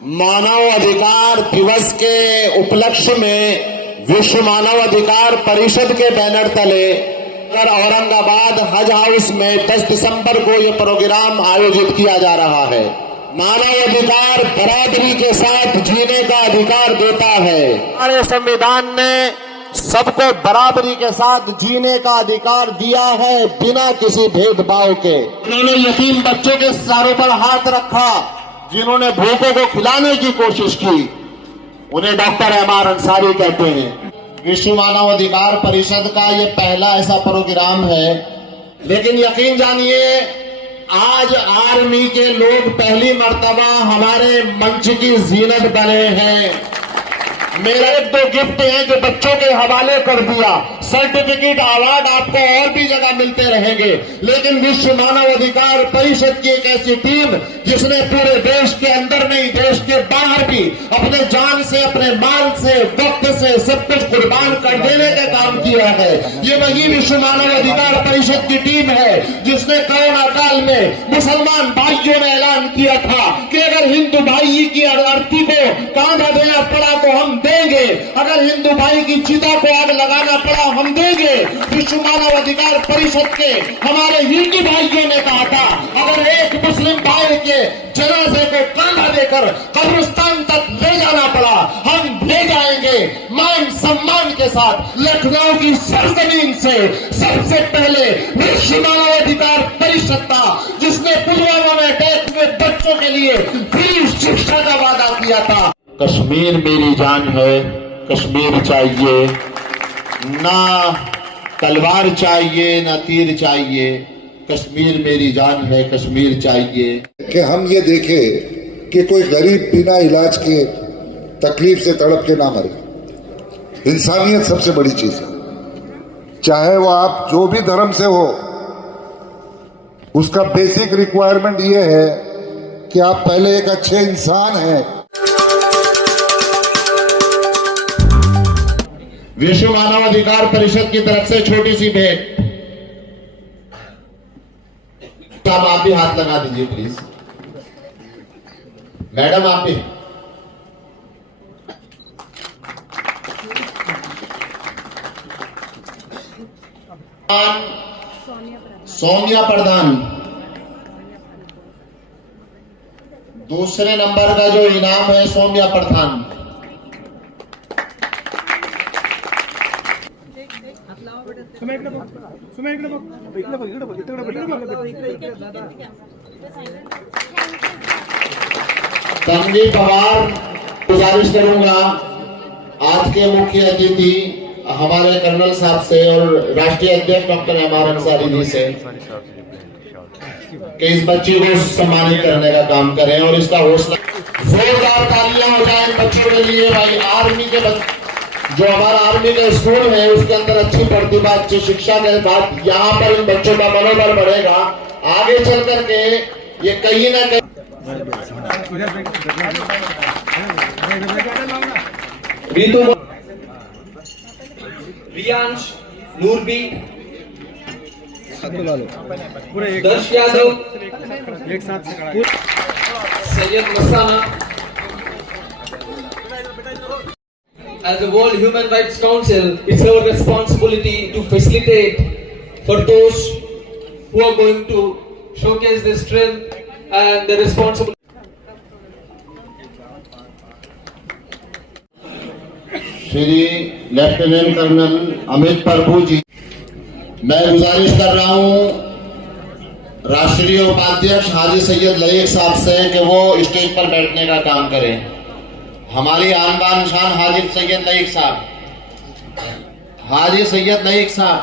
मानव अधिकार दिवस के उपलक्ष्य में विश्व मानव अधिकार परिषद के बैनर तले औरंगाबाद हज हाउस में 10 दिसंबर को यह प्रोग्राम आयोजित किया जा रहा है। मानव अधिकार बराबरी के साथ जीने का अधिकार देता है। हमारे संविधान ने सबको बराबरी के साथ जीने का अधिकार दिया है, बिना किसी भेदभाव के। उन्होंने यतीम बच्चों के सरों पर हाथ रखा, जिन्होंने भूखों को खिलाने की कोशिश की, उन्हें डॉक्टर एमआर अंसारी कहते हैं। विश्व मानव अधिकार परिषद का ये पहला ऐसा प्रोग्राम है, लेकिन यकीन जानिए आज आर्मी के लोग पहली मर्तबा हमारे मंच की जीनत बने हैं। मेरा 1-2 गिफ्ट है जो बच्चों के हवाले कर दिया। सर्टिफिकेट अवार्ड आपको और भी जगह मिलते रहेंगे, लेकिन विश्व मानव अधिकार परिषद की एक ऐसी टीम जिसने पूरे देश के अंदर नहीं देश के बाहर भी अपने जान से, अपने माल से, वक्त से सब कुछ कुर्बान कर देने का काम किया है। ये वही विश्व मानव अधिकार परिषद की टीम है जिसने कोरोना काल में मुसलमान भाइयों ने ऐलान किया था कि अगर हिंदू भाई की अर्थी को कांधा देना पड़ा तो हम देंगे, अगर हिंदू भाई की चिता को आग लगाना पड़ा हम देंगे। विश्व मानव अधिकार परिषद के हमारे हिंदू भाइयों ने कहा था अगर एक मुस्लिम भाई के जनाजे को कांधा देकर कब्रिस्तान तक ले जाना पड़ा हम ले जाएंगे, मान सम्मान के साथ। लखनऊ की सरजमीन से सबसे पहले विश्व मानव अधिकार परिषद था जिसने पुलवामा में अटैक हुए बच्चों के लिए फ्री शिक्षा का वादा किया था। कश्मीर मेरी जान है, कश्मीर चाहिए, ना तलवार चाहिए ना तीर चाहिए, कश्मीर मेरी जान है, कश्मीर चाहिए। कि हम ये देखें कि कोई गरीब बिना इलाज के तकलीफ से तड़प के ना मरे। इंसानियत सबसे बड़ी चीज है, चाहे वो आप जो भी धर्म से हो, उसका बेसिक रिक्वायरमेंट ये है कि आप पहले एक अच्छे इंसान हैं। विश्व मानव अधिकार परिषद की तरफ से छोटी सी भेंट। आप भी हाथ लगा दीजिए प्लीज। मैडम आप भी। सोनिया प्रधान। दूसरे नंबर का जो इनाम है सोनिया प्रधान। तन्वी पवार। गुजारिश करूंगा आज के मुख्य अतिथि हमारे कर्नल साहब से और राष्ट्रीय अध्यक्ष डॉक्टर एमआर अंसारी जी से कि इस बच्ची को सम्मानित करने का काम करें और इसका हौसला। जोरदार तालियां हो जाए बच्चों के लिए। भाई आर्मी के जो हमारा आर्मी का स्कूल है उसके अंदर अच्छी प्रतिभा, अच्छी शिक्षा के साथ यहाँ पर इन बच्चों का मनोबल बढ़ेगा। आगे चल करके ये कहीं ना कहीं रियांश, नूरबी, दर्श यादव, सैयद मस्ताना। As a World Human Rights Council, it's our responsibility to facilitate for those who are going to showcase their strength and their responsibility. Shri lieutenant colonel Amit Prabhu ji, मैं गुजारिश कर रहा हूं राष्ट्रीय उपाध्यक्ष हाजी सैयद लईक साहब से कि वो स्टेज पर बैठने का काम करें। हमारी आन बान शान हाजी सैयद लईक साहब, हाजी सैयद लईक साहब।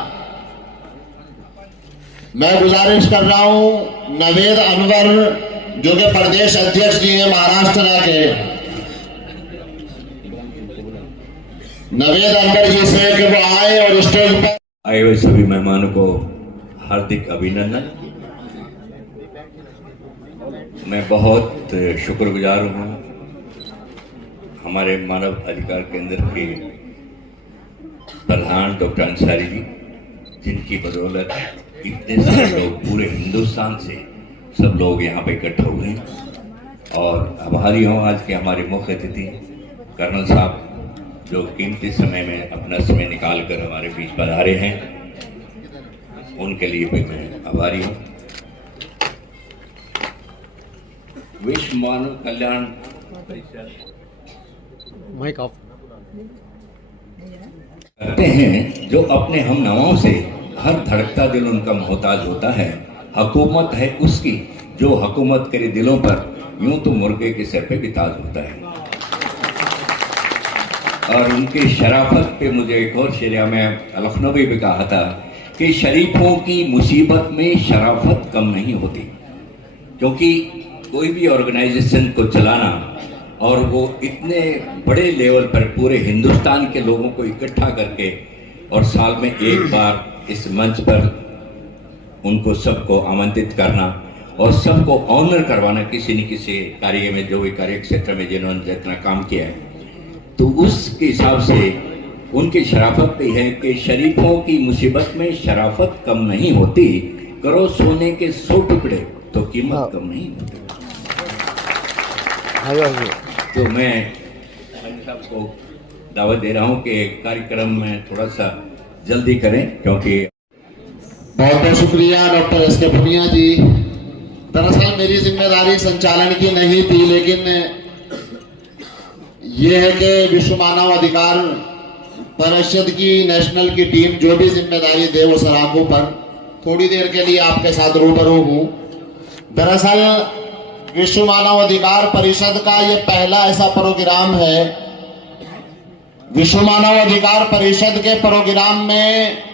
मैं गुजारिश कर रहा हूं नवेद अनवर जो कि प्रदेश अध्यक्ष जी हैं महाराष्ट्र के, नवेद अनवर जी से कि वो आए और स्टेज पर। आए हुए सभी मेहमानों को हार्दिक अभिनंदन। मैं बहुत शुक्रगुजार हूँ हमारे मानव अधिकार केंद्र के प्रधान डॉक्टर अंसारी जी, जिनकी बदौलत इतने सारे लोग पूरे हिंदुस्तान से सब लोग यहाँ पे इकट्ठा हुए हैं। और आभारी हूँ आज के हमारे मुख्य अतिथि कर्नल साहब जो कीमती समय में अपना समय निकाल कर हमारे बीच पधारे हैं, उनके लिए भी मैं आभारी हूँ। विश्व मानव कल्याण परिषद करते हैं जो अपने हम नवाओं से हर धड़कता दिल उनका मोहताज होता है। हुकूमत है उसकी जो हुकूमत करे दिलों पर, यूं तो मुर्गे के सिर पे भी ताज होता है। और उनकी शराफत पे मुझे एक और शेरिया में लखनवी भी कहा था कि शरीफों की मुसीबत में शराफत कम नहीं होती, क्योंकि कोई भी ऑर्गेनाइजेशन को चलाना और वो इतने बड़े लेवल पर पूरे हिंदुस्तान के लोगों को इकट्ठा करके और साल में एक बार इस मंच पर उनको सबको आमंत्रित करना और सबको ऑनर करवाना किसी न किसी कार्य में, जो भी कार्य क्षेत्र में जिन्होंने जितना काम किया है, तो उसके हिसाब से उनकी शराफत भी है कि शरीफों की मुसीबत में शराफत कम नहीं होती, करो सोने के 100 टुकड़े तो कीमत कम नहीं होती। तो मैं साहब को दावत दे रहा हूं कि कार्यक्रम में थोड़ा सा जल्दी करें, क्योंकि बहुत बहुत शुक्रिया डॉक्टर एस के भूमिया जी। दरअसल मेरी जिम्मेदारी संचालन की नहीं थी, लेकिन ये है कि विश्व मानव अधिकार परिषद की नेशनल की टीम जो भी जिम्मेदारी दे वो सराखों पर थोड़ी देर के लिए आपके साथ रूबरू हूं। दरअसल विश्व मानव अधिकार परिषद का ये पहला ऐसा प्रोग्राम है। विश्व मानव अधिकार परिषद के प्रोग्राम में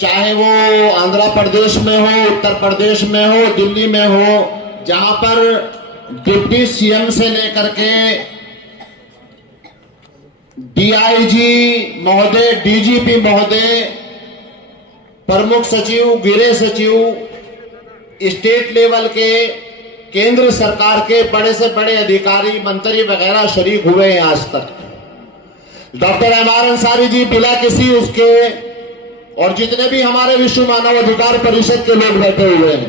चाहे वो आंध्र प्रदेश में हो, उत्तर प्रदेश में हो, दिल्ली में हो, जहां पर डिप्टी सीएम से लेकर के डीआईजी महोदय, डीजीपी महोदय, प्रमुख सचिव, गृह सचिव, स्टेट लेवल के, केंद्र सरकार के बड़े से बड़े अधिकारी, मंत्री वगैरह शरीक हुए हैं आज तक। डॉक्टर एमआर अंसारी जी बिला किसी उसके, और जितने भी हमारे विश्व मानव अधिकार परिषद के लोग बैठे हुए हैं,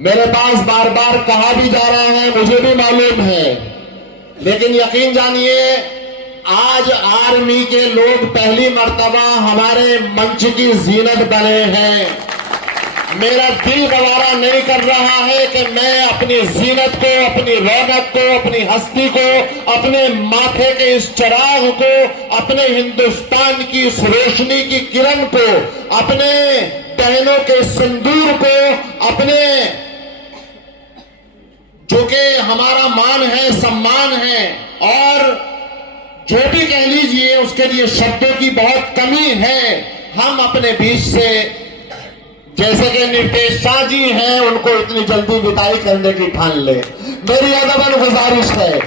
मेरे पास बार बार कहा भी जा रहा है, मुझे भी मालूम है, लेकिन यकीन जानिए आज आर्मी के लोग पहली मर्तबा हमारे मंच की जीनत बने हैं। मेरा दिल गवारा नहीं कर रहा है कि मैं अपनी जीनत को, अपनी रौनक को, अपनी हस्ती को, अपने माथे के इस चिराग को, अपने हिंदुस्तान की इस रोशनी की किरण को, अपने बहनों के सिंदूर को, अपने जो कि हमारा मान है, सम्मान है, और जो भी कह लीजिए उसके लिए शब्दों की बहुत कमी है, हम अपने बीच से जैसे कि निर्देश शाह जी हैं उनको इतनी जल्दी विदाई करने की ठान ले। मेरी अदबन गुजारिश है,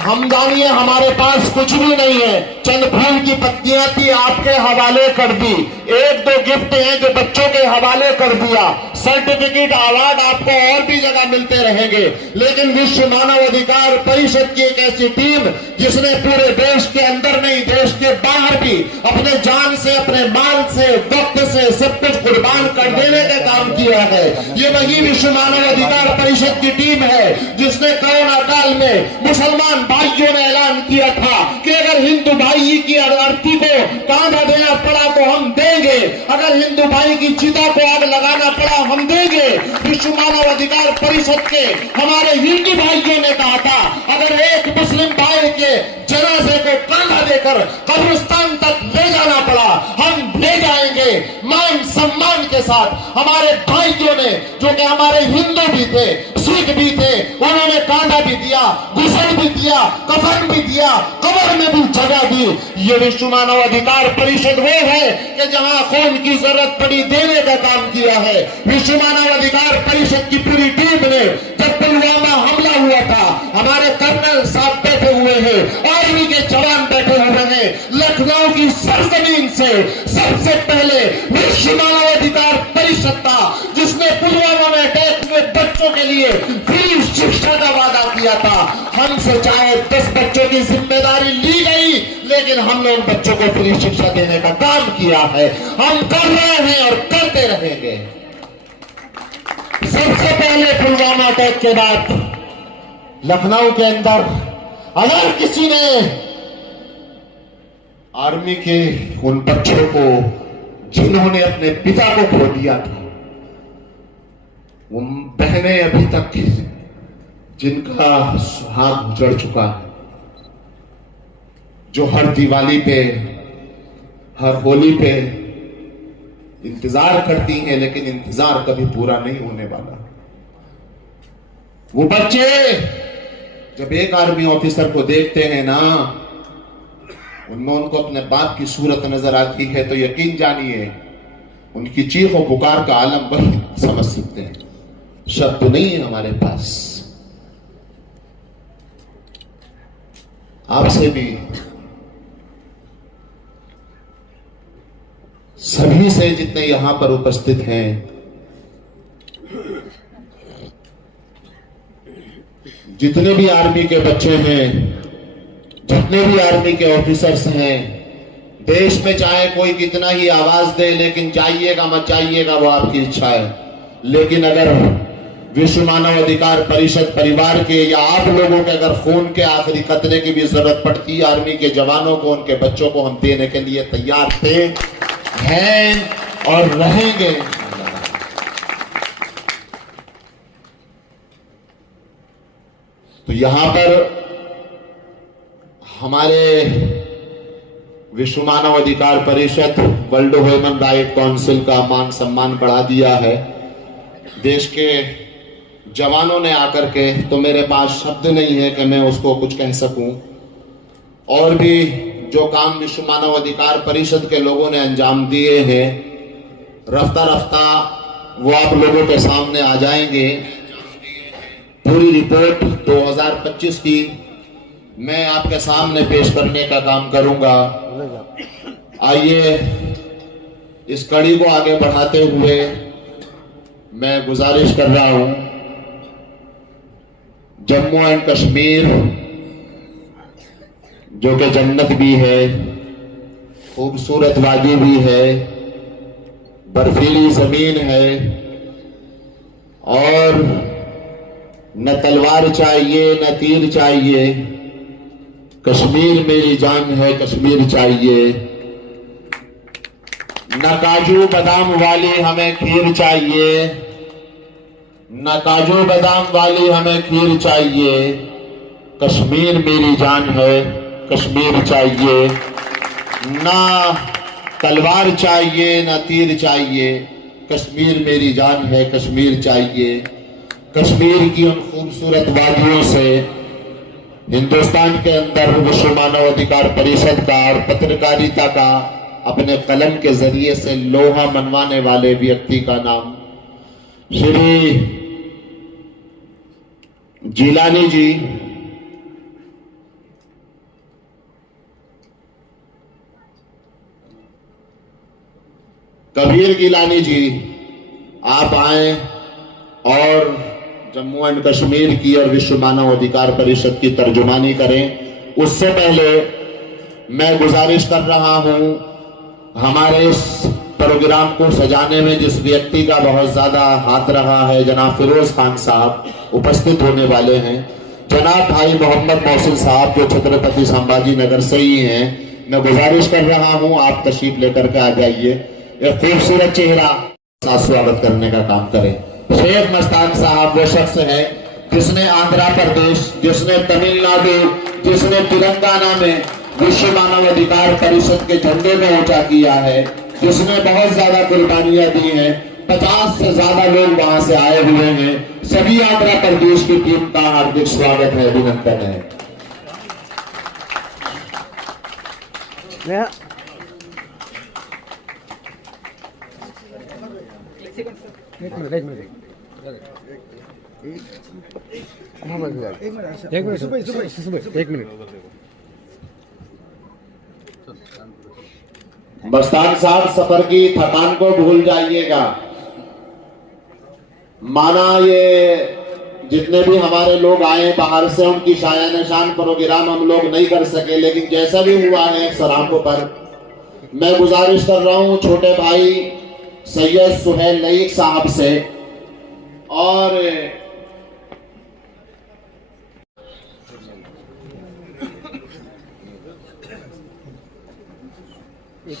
हम जानिए हमारे पास कुछ भी नहीं है, चंद फूल की पत्तियां थी आपके हवाले कर दी, एक दो गिफ्ट हैं जो बच्चों के हवाले कर दिया, सर्टिफिकेट अवार्ड आपको और भी जगह मिलते रहेंगे, लेकिन विश्व मानव अधिकार परिषद की एक ऐसी टीम जिसने पूरे देश के अंदर नहीं देश के बाहर भी अपने जान से, अपने माल से, वक्त से सब कुछ कुर्बान कर देने का काम किया है, ये वही विश्व मानव अधिकार परिषद की टीम है जिसने कोरोना काल में मुसलमान भाइयों ने ऐलान किया था कि अगर हिंदू भाई की अर्थी को कांधा देना पड़ा तो हम देंगे, अगर हिंदू भाई की चिता को आग लगाना पड़ा हम देंगे। विश्व मानव अधिकार परिषद के हमारे हिंदू भाइयों ने कहा था अगर एक मुस्लिम भाई के जनाजे को कांधा देकर कब्रिस्तान तक ले जाना पड़ा हम ले जाएंगे, मान सम्मान के साथ। हमारे भाइयों ने जो कि हमारे हिंदू भी थे, सिख भी थे, उन्होंने कांधा भी दिया, घुसन भी दिया, कफन भी दिया, कब्र में भी जगह दी। ये विश्व मानव अधिकार परिषद वो है कि जहां खून की जरूरत पड़ी देने का काम किया है। विश्व मानव अधिकार परिषद की पूरी टीम ने जब पुलवामा हमला हुआ था, हमारे कर्नल साहब बैठे हुए हैं, आर्मी के जवान बैठे हुए हैं, लखनऊ की सरजमीन से सबसे पहले विश्व मानव अधिकार परिषद था जिसने पुलवामा में अटैक हुए बच्चों के लिए फ्री शिक्षा का वादा किया था। हमसे चाहे 10 बच्चों की जिम्मेदारी ली गई, लेकिन हमने उन बच्चों को फ्री शिक्षा देने का काम किया है, हम कर रहे हैं और करते रहेंगे। सबसे पहले पुलवामा अटैक के बाद लखनऊ के अंदर अगर किसी ने आर्मी के उन बच्चों को जिन्होंने अपने पिता को खो दिया था, वो बहनें अभी तक जिनका सुहाग उजड़ चुका है, जो हर दिवाली पे हर होली पे इंतजार करती हैं, लेकिन इंतजार कभी पूरा नहीं होने वाला। वो बच्चे जब एक आर्मी ऑफिसर को देखते हैं ना, उनमें उनको अपने बाप की सूरत नजर आती है, तो यकीन जानिए उनकी चीख और पुकार का आलम वही समझ सकते हैं। शब्द नहीं है हमारे पास। आपसे भी, सभी से, जितने यहां पर उपस्थित हैं, जितने भी आर्मी के बच्चे हैं, जितने भी आर्मी के ऑफिसर्स हैं, देश में चाहे कोई कितना ही आवाज दे, लेकिन जाइएगा मत जाइएगा वो आपकी इच्छा है। लेकिन अगर विश्व मानव अधिकार परिषद परिवार के या आप लोगों के अगर खून के आखिरी कतरे की भी जरूरत पड़ती है, आर्मी के जवानों को, उनके बच्चों को हम देने के लिए तैयार थे, हैं और रहेंगे। तो यहां पर हमारे विश्व मानव अधिकार परिषद, वर्ल्ड ह्यूमन राइट काउंसिल का मान सम्मान बढ़ा दिया है। देश के जवानों ने आकर के, तो मेरे पास शब्द नहीं है कि मैं उसको कुछ कह सकूं। और भी जो काम विश्व मानव अधिकार परिषद के लोगों ने अंजाम दिए हैं, रफ्ता रफ्ता वो आप लोगों के सामने आ जाएंगे। पूरी रिपोर्ट 2025 की मैं आपके सामने पेश करने का काम करूंगा। आइए इस कड़ी को आगे बढ़ाते हुए मैं गुजारिश कर रहा हूं, जम्मू एंड कश्मीर जो कि जन्नत भी है, खूबसूरत वादी भी है, बर्फीली जमीन है, और न तलवार चाहिए न तीर चाहिए, कश्मीर मेरी जान है, कश्मीर चाहिए। न काजू बादाम वाली हमें खीर चाहिए, न काजू बादाम वाली हमें खीर चाहिए, कश्मीर मेरी जान है, कश्मीर चाहिए। ना तलवार चाहिए न तीर चाहिए, कश्मीर मेरी जान है, कश्मीर चाहिए। कश्मीर की उन खूबसूरत वादियों से हिंदुस्तान के अंदर विश्व मानव अधिकार परिषद का और पत्रकारिता का अपने कलम के जरिए से लोहा मनवाने वाले व्यक्ति का नाम श्री जिलानी जी। कबीर गिलानी जी, आप आए और जम्मू एंड कश्मीर की और विश्व मानव अधिकार परिषद की तर्जुमानी करें। उससे पहले मैं गुजारिश कर रहा हूं, हमारे इस प्रोग्राम को सजाने में जिस व्यक्ति का बहुत ज्यादा हाथ रहा है, जनाब फिरोज खान साहब उपस्थित होने वाले हैं। जनाब भाई मोहम्मद मोहसिन साहब जो छत्रपति संभाजी नगर से ही हैं, मैं गुजारिश कर रहा हूं आप तशरीफ लेकर के आ जाइए। एक खूबसूरत चेहरा साथ स्वागत करने का काम करें। शेख मस्तान साहब वो शख्स है जिसने आंध्र प्रदेश, जिसने तमिलनाडु, जिसने तेलंगाना में विश्व मानव अधिकार परिषद के झंडे को ऊंचा किया है, जिसने बहुत ज्यादा कुर्बानियां दी हैं। 50 से ज्यादा लोग वहां से आए हुए हैं। सभी आंध्र प्रदेश की टीम का हार्दिक स्वागत है, अभिनंदन है। एक मिनट। मस्तान साहब सफर की थकान को भूल जाइएगा। माना ये जितने भी हमारे लोग आए बाहर से, उनकी शायान शान प्रोग्राम हम लोग नहीं कर सके, लेकिन जैसा भी हुआ है सराहों पर मैं गुजारिश कर रहा हूं छोटे भाई सैयद सुहेल लईक साहब से, और हमारे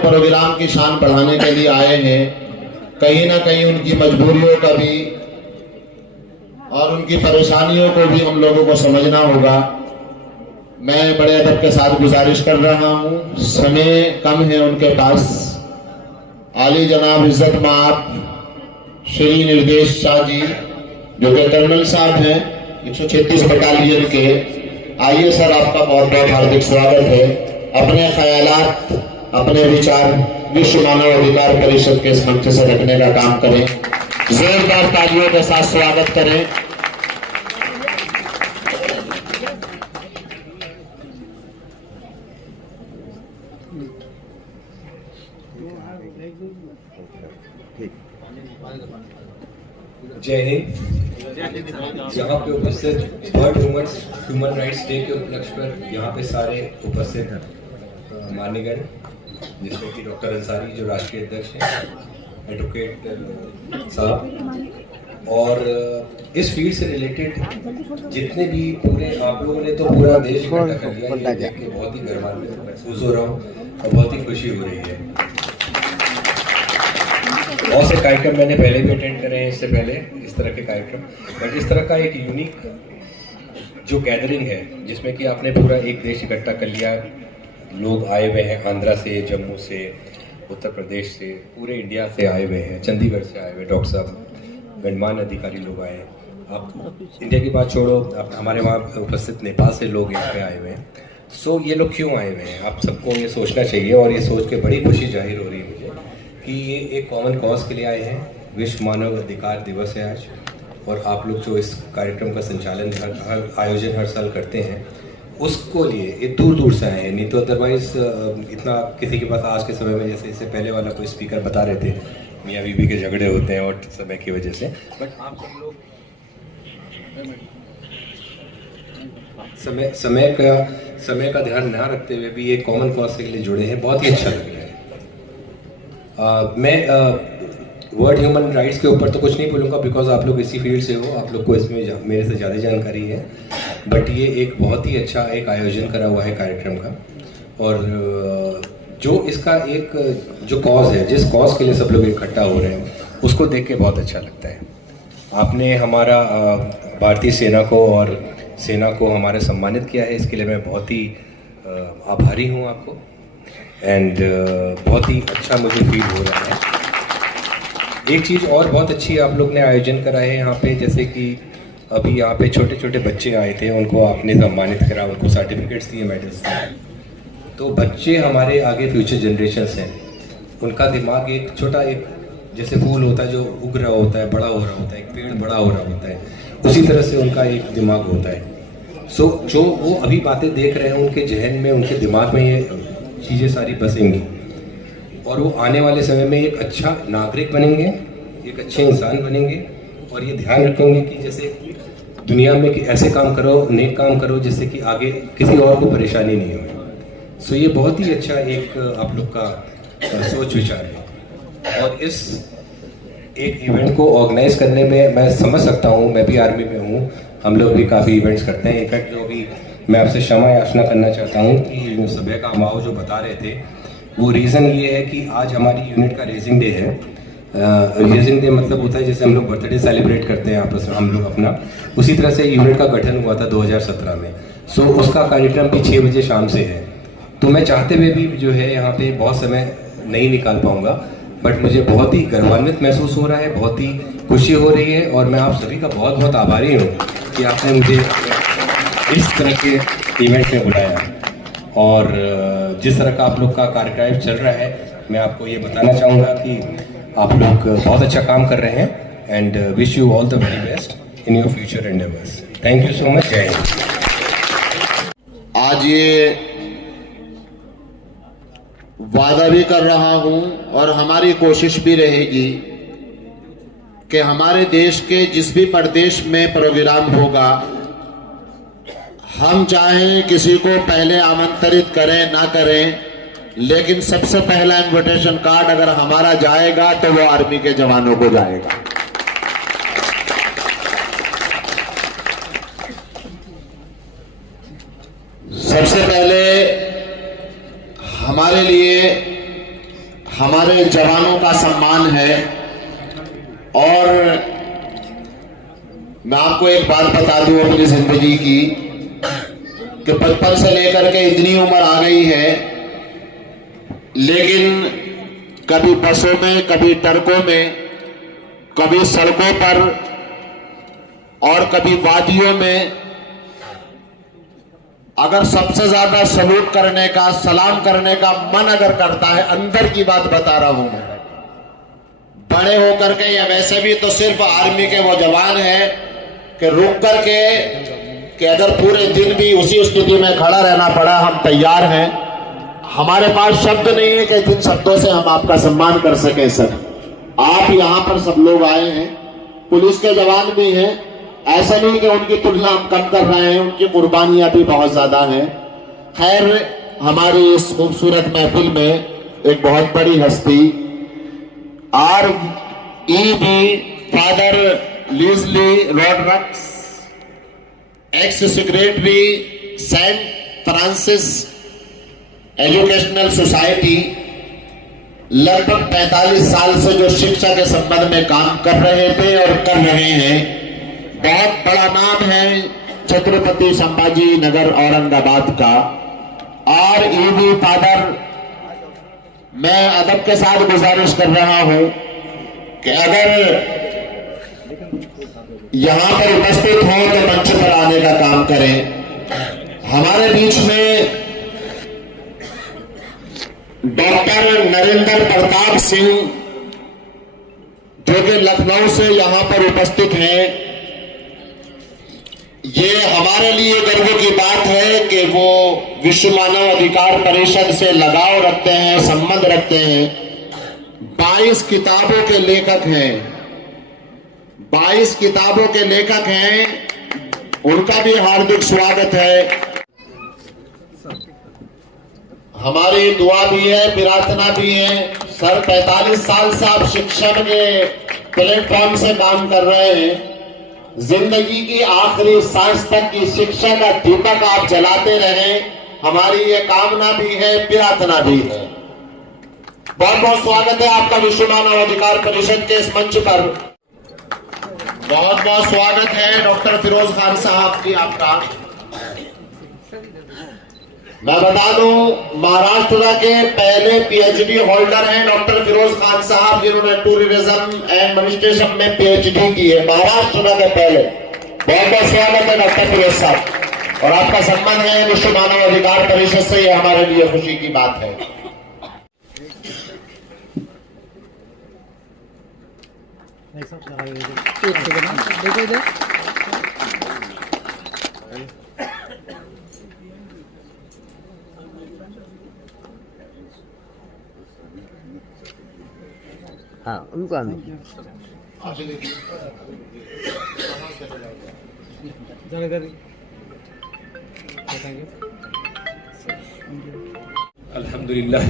प्रोग्राम की शान बढ़ाने के लिए आए हैं। कहीं ना कहीं उनकी मजबूरियों का भी और उनकी परेशानियों को भी हम लोगों को समझना होगा। मैं बड़े अदब के साथ गुजारिश कर रहा हूं, समय कम है उनके पास। आली जनाब इज्जत माब श्री निर्देश शाह जी जो कि कर्नल साहब हैं 136 बटालियन के, आइए सर, आपका बहुत बहुत हार्दिक स्वागत है। अपने ख्यालात, अपने विचार विश्व मानव अधिकार परिषद के इस मंच से रखने का काम करें। जोरदार तालियों के साथ स्वागत करें। जय हिंद। यहाँ पे उपस्थित वर्ल्ड ह्यूमन राइट्स डे के उपलक्ष्य पर यहाँ पे सारे उपस्थित मान्यगण, जिसमें कि डॉक्टर अंसारी जो राष्ट्रीय अध्यक्ष हैं, एडवोकेट साहब, और इस फील्ड से रिलेटेड जितने भी पूरे आप लोगों ने तो पूरा देश इकट्ठा कर लिया, ये देख के बहुत ही गर्वान्वित महसूस हो रहा हूँ और बहुत ही खुशी हो रही है। बहुत से कार्यक्रम मैंने पहले भी अटेंड करे हैं, इससे पहले इस तरह के कार्यक्रम, बट इस तरह का एक यूनिक जो गैदरिंग है जिसमें कि आपने पूरा एक देश इकट्ठा कर लिया, लोग आए हुए हैं आंध्रा से, जम्मू से, उत्तर प्रदेश से, पूरे इंडिया से आए हुए हैं, चंडीगढ़ से आए हुए डॉक्टर साहब, गणमान्य अधिकारी लोग आए हैं। आप इंडिया की बात छोड़ो, आप हमारे वहाँ उपस्थित नेपाल से लोग यहाँ पे आए हुए हैं। सो ये लोग क्यों आए हुए हैं, आप सबको ये सोचना चाहिए, और ये सोच के बड़ी खुशी जाहिर हो रही है मुझे कि ये एक कॉमन कॉज के लिए आए हैं। विश्व मानव अधिकार दिवस है आज, और आप लोग जो इस कार्यक्रम का संचालन आयोजन हर साल करते हैं उसको लिए ये दूर दूर से आए हैं। नहीं तो अदरवाइज इतना किसी के पास आज के समय में, जैसे इससे पहले वाला कोई स्पीकर बता रहे थे, मियाँ बीबी के झगड़े होते हैं और समय की वजह से, बट आप सब लोग समय का ध्यान ना रखते हुए भी एक कॉमन कॉज के लिए जुड़े हैं। बहुत ही अच्छा लग रहा है। मैं वर्ल्ड ह्यूमन राइट्स के ऊपर तो कुछ नहीं बोलूँगा, बिकॉज आप लोग इसी फील्ड से हो, आप लोग को इसमें मेरे से ज़्यादा जानकारी है, बट ये एक बहुत ही अच्छा एक आयोजन करा हुआ है कार्यक्रम का, और जो इसका एक जो कॉज है, जिस कॉज के लिए सब लोग इकट्ठा हो रहे हैं, उसको देख के बहुत अच्छा लगता है। आपने हमारा भारतीय सेना को और सेना को हमारे सम्मानित किया है, इसके लिए मैं बहुत ही आभारी हूँ आपको, एंड बहुत ही अच्छा मुझे फील हो रहा है। एक चीज़ और बहुत अच्छी आप लोग ने आयोजन करा है यहाँ पे, जैसे कि अभी यहाँ पे छोटे छोटे बच्चे आए थे, उनको आपने सम्मानित करा, उनको सर्टिफिकेट्स दिए, मेडल्स दिए। तो बच्चे हमारे आगे फ्यूचर जनरेशन्स हैं, उनका दिमाग एक छोटा, एक जैसे फूल होता है जो उग रहा होता है, बड़ा हो रहा होता है, एक पेड़ बड़ा हो रहा होता है, उसी तरह से उनका एक दिमाग होता है। सो जो वो अभी बातें देख रहे हैं, उनके जहन में, उनके दिमाग में ये चीज़ें सारी बसेंगी, और वो आने वाले समय में एक अच्छा नागरिक बनेंगे, एक अच्छे इंसान बनेंगे, और ये ध्यान रखेंगे कि जैसे दुनिया में कि ऐसे काम करो, नेक काम करो, जिससे कि आगे किसी और को परेशानी नहीं हो। सो ये बहुत ही अच्छा एक आप लोग का सोच विचार है, और इस एक इवेंट को ऑर्गेनाइज करने में मैं समझ सकता हूँ, मैं भी आर्मी में हूँ, हम लोग भी काफ़ी इवेंट्स करते हैं। इनफैक्ट जो भी मैं आपसे क्षमा याचना करना चाहता हूँ कि सुबह का अमाव जो बता रहे थे, वो रीज़न ये है कि आज हमारी यूनिट का रेजिंग डे है। रेजिंग डे मतलब होता है जैसे हम लोग बर्थडे सेलिब्रेट करते हैं आपस में हम लोग अपना, उसी तरह से यूनिट का गठन हुआ था 2017 में। सो उसका कार्यक्रम भी 6 बजे शाम से है। तो मैं चाहते हुए भी जो है यहाँ पे बहुत समय नहीं निकाल पाऊँगा, बट मुझे बहुत ही गर्वान्वित महसूस हो रहा है, बहुत ही खुशी हो रही है, और मैं आप सभी का बहुत बहुत आभारी हूँ कि आपने मुझे इस तरह के इवेंट में बुलाया। और जिस तरह का आप लोग का कार्यक्रम चल रहा है, मैं आपको ये बताना चाहूँगा कि आप लोग बहुत अच्छा काम कर रहे हैं, and wish you all the very best in your future endeavours. Thank you so much. जय हिंद। आज ये वादा भी कर रहा हूं, और हमारी कोशिश भी रहेगी कि हमारे देश के जिस भी प्रदेश में प्रोग्राम होगा, हम चाहे किसी को पहले आमंत्रित करें ना करें, लेकिन सबसे पहला इनविटेशन कार्ड अगर हमारा जाएगा तो वो आर्मी के जवानों को जाएगा। सबसे पहले हमारे लिए हमारे जवानों का सम्मान है। और मैं आपको एक बात बता दूं अपनी जिंदगी की कि बचपन से लेकर के इतनी उम्र आ गई है, लेकिन कभी बसों में, कभी ट्रकों में, कभी सड़कों पर और कभी वादियों में अगर सबसे ज्यादा सलूट करने का, सलाम करने का मन अगर करता है, अंदर की बात बता रहा हूं मैं, बड़े होकर के या वैसे भी तो सिर्फ आर्मी के वो जवान हैं कि रुक करके कि अगर पूरे दिन भी उसी स्थिति में खड़ा रहना पड़ा, हम तैयार हैं। हमारे पास शब्द नहीं है कि जिन शब्दों से हम आपका सम्मान कर सकें। सर, आप यहां पर सब लोग आए हैं, पुलिस के जवान भी हैं, ऐसा नहीं कि उनकी तुलना हम कम कर रहे हैं, उनकी कुर्बानियां भी बहुत ज्यादा हैं। खैर, हमारी इस खूबसूरत महफिल में एक बहुत बड़ी हस्ती REB father Leslie Rodrigues, ex secretary Saint Francis educational society, लगभग 45 साल से जो शिक्षा के संबंध में काम कर रहे थे और कर रहे हैं। बहुत बड़ा नाम है छत्रपति संभाजी नगर औरंगाबाद का। REB फादर, मैं अदब के साथ गुजारिश कर रहा हूं कि अगर यहां पर उपस्थित हो तो मंच पर आने का काम करें। हमारे बीच में डॉक्टर नरेंद्र प्रताप सिंह, जो कि लखनऊ से यहां पर उपस्थित हैं। ये हमारे लिए गर्व की बात है कि वो विश्व मानव अधिकार परिषद से लगाव रखते हैं, संबंध रखते हैं। 22 किताबों के लेखक हैं, 22 किताबों के लेखक हैं, उनका भी हार्दिक स्वागत है। हमारी दुआ भी है, प्रार्थना भी है। सर, 45 साल से आप शिक्षण के प्लेटफॉर्म से काम कर रहे हैं। जिंदगी की आखिरी सांस तक की शिक्षा का दीपक आप जलाते रहें, हमारी ये कामना भी है, प्रार्थना भी है। बहुत बहुत स्वागत है आपका विश्व मानव अधिकार परिषद के इस मंच पर। बहुत बहुत स्वागत है डॉक्टर फिरोज खान साहब की आपका। मैं बता दूं, महाराष्ट्र के पहले PhD होल्डर हैं डॉक्टर फिरोज खान साहब, जिन्होंने टूरिज्म एंड एडमिनिस्ट्रेशन में PhD की है, महाराष्ट्र के पहले। बहुत बहुत स्वागत है डॉक्टर फिरोज साहब। और आपका सम्मान है विश्व मानव अधिकार परिषद से, ये हमारे लिए खुशी की बात है। हाँ, उनको आने अल्हम्दुलिल्लाह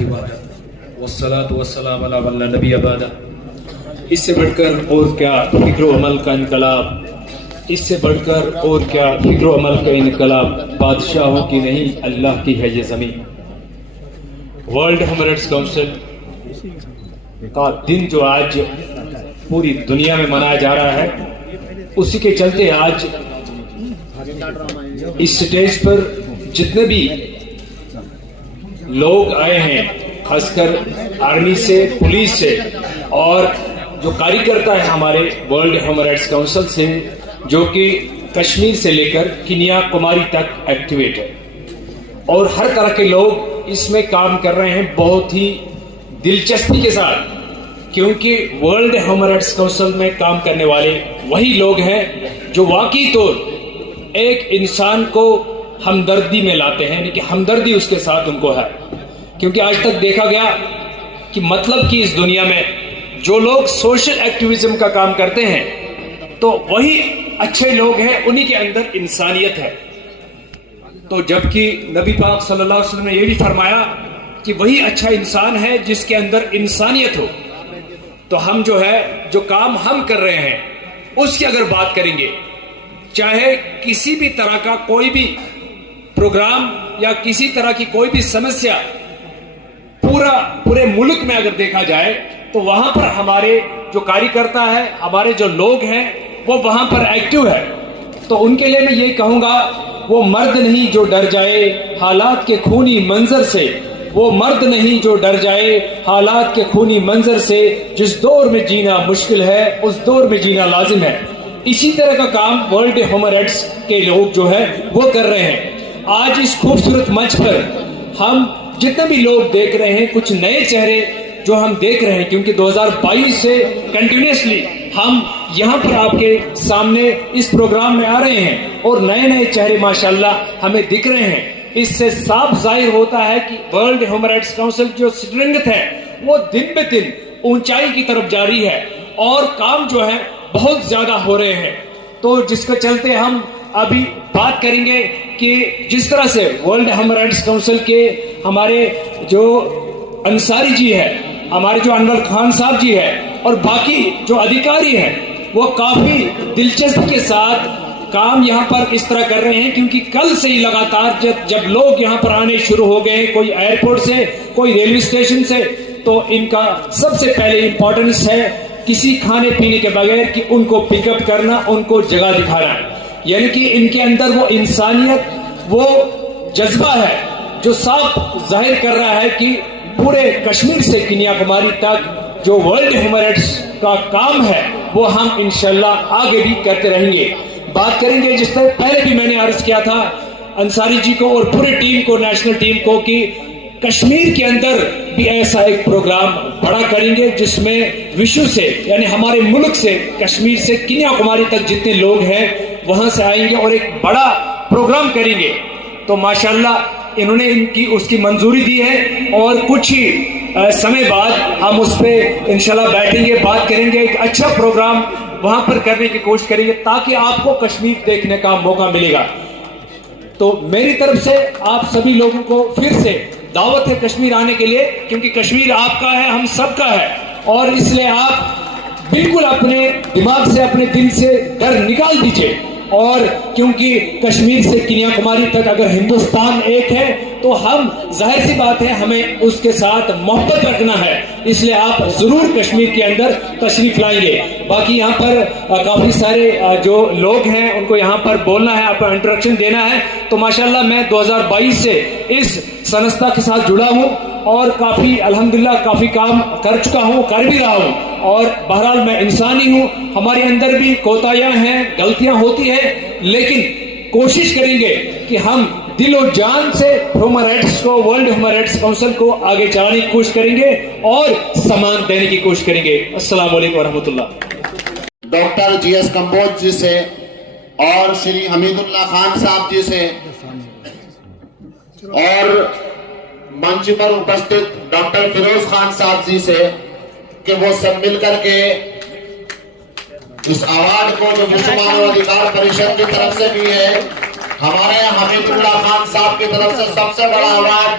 वस्सलातु वस्सलामु अला मन ला नबी अबादा। इससे बढ़कर और क्या फिक्र अमल का इनकलाब, इससे बढ़कर और क्या फिक्र अमल का इनकलाब, बादशाहों की नहीं अल्लाह की है ये ज़मीन। वर्ल्ड ह्यूमन राइट्स काउंसिल का दिन जो आज पूरी दुनिया में मनाया जा रहा है, उसी के चलते आज इस स्टेज पर जितने भी लोग आए हैं, खासकर आर्मी से, पुलिस से और जो कार्यकर्ता है हमारे वर्ल्ड ह्यूमन राइट्स काउंसिल से, जो कि कश्मीर से लेकर कन्याकुमारी तक एक्टिवेट है, और हर तरह के लोग इसमें काम कर रहे हैं बहुत ही दिलचस्पी के साथ, क्योंकि वर्ल्ड ह्यूमन राइट्स काउंसिल में काम करने वाले वही लोग हैं जो वाकई तौर एक इंसान को हमदर्दी में लाते हैं, यानी कि हमदर्दी उसके साथ उनको है। क्योंकि आज तक देखा गया कि मतलब कि इस दुनिया में जो लोग सोशल एक्टिविज्म का काम करते हैं तो वही अच्छे लोग हैं, उन्हीं के अंदर इंसानियत है। तो जबकि नबी पाक सल्लल्लाहु अलैहि वसल्लम ने यह भी फरमाया कि वही अच्छा इंसान है जिसके अंदर इंसानियत हो। तो हम जो काम हम कर रहे हैं उसकी अगर बात करेंगे, चाहे किसी भी तरह का कोई भी प्रोग्राम या किसी तरह की कोई भी समस्या पूरे मुल्क में अगर देखा जाए, तो वहां पर हमारे जो कार्यकर्ता है, हमारे जो लोग हैं, वो वहां पर एक्टिव है। तो उनके लिए मैं ये कहूंगा, वो मर्द नहीं जो डर जाए हालात के खूनी मंजर से, वो मर्द नहीं जो डर जाए हालात के खूनी मंजर से, जिस दौर में जीना मुश्किल है उस दौर में जीना लाजिम है। इसी तरह का काम वर्ल्ड ह्यूमन राइट्स के लोग जो है वो कर रहे हैं। आज इस खूबसूरत मंच पर हम जितने भी लोग देख रहे हैं, कुछ नए चेहरे जो हम देख रहे हैं, क्योंकि 2022 से कंटिन्यूसली हम यहाँ पर आपके सामने इस प्रोग्राम में आ रहे हैं और नए नए चेहरे माशाल्लाह हमें दिख रहे हैं। इससे साफ जाहिर होता है कि वर्ल्ड ह्यूमन राइट्स काउंसिल जो स्ट्रेंथ है वो दिन ब दिन ऊंचाई की तरफ जारी है और काम जो है बहुत ज्यादा हो रहे हैं। तो जिसके चलते हम अभी बात करेंगे कि जिस तरह से वर्ल्ड ह्यूमन राइट्स काउंसिल के हमारे जो अंसारी जी है, हमारे जो अनवर खान साहब जी है और बाकी जो अधिकारी हैं, वो काफी दिलचस्पी के साथ काम यहाँ पर इस तरह कर रहे हैं, क्योंकि कल से ही लगातार जब लोग यहाँ पर आने शुरू हो गए, कोई एयरपोर्ट से, कोई रेलवे स्टेशन से, तो इनका सबसे पहले इंपॉर्टेंस है किसी खाने पीने के बगैर कि उनको पिकअप करना, उनको जगह दिखाना। यानी कि इनके अंदर वो इंसानियत, वो जज्बा है जो साफ जाहिर कर रहा है कि पूरे कश्मीर से कन्याकुमारी तक जो वर्ल्ड ह्यूमन राइट्स का काम है वो हम इंशाल्लाह आगे भी करते रहेंगे। बात करेंगे, जिस तरह पहले भी मैंने अर्ज किया था अंसारी जी को और पूरी टीम को, नेशनल टीम को, कि कश्मीर के अंदर भी ऐसा एक प्रोग्राम बड़ा करेंगे जिसमें विश्व से, यानी हमारे मुल्क से, कश्मीर से कन्याकुमारी तक जितने लोग हैं वहां से आएंगे और एक बड़ा प्रोग्राम करेंगे। तो माशाल्लाह इन्होंने इनकी उसकी मंजूरी दी है और कुछ ही समय बाद हम उस पर इंशाल्लाह बैठेंगे, बात करेंगे, एक अच्छा प्रोग्राम वहां पर करने की कोशिश करेंगे ताकि आपको कश्मीर देखने का मौका मिलेगा। तो मेरी तरफ से आप सभी लोगों को फिर से दावत है कश्मीर आने के लिए, क्योंकि कश्मीर आपका है, हम सबका है, और इसलिए आप बिल्कुल अपने दिमाग से, अपने दिल से डर निकाल दीजिए। और क्योंकि कश्मीर से कन्याकुमारी तक अगर हिंदुस्तान एक है तो हम, जाहिर सी बात है, हमें उसके साथ मोहब्बत रखना है, इसलिए आप जरूर कश्मीर के अंदर तशरीफ लाएंगे। बाकी यहाँ पर काफी सारे जो लोग हैं उनको यहाँ पर बोलना है, आपको इंट्रोडक्शन देना है। तो माशाल्लाह मैं 2022 से इस संस्था के साथ जुड़ा हूँ और काफी अल्हम्दुलिल्लाह काफी काम कर चुका हूँ, कर भी रहा हूँ, और बहरहाल मैं इंसान ही हूँ, हमारे अंदर भी कोताहियां हैं, गलतियां होती है, लेकिन कोशिश करेंगे कि हम दिल और जान से ह्यूमन राइट्स को, वर्ल्ड ह्यूमन राइट्स काउंसिल को आगे चलाने की कोशिश करेंगे और सम्मान देने की कोशिश करेंगे। अस्सलाम वालेकुम रहमतुल्लाह। डॉक्टर GS कंबोज जी से और श्री हमीदुल्लाह खान साहब जी से और मंच पर उपस्थित डॉक्टर फिरोज खान साहब जी से कि वो सब मिलकर के इस अवार्ड को, जो विश्व मानव अधिकार परिषद की तरफ से भी है, हमारे हमीदुल्लाह खान साहब की तरफ से सबसे बड़ा अवार्ड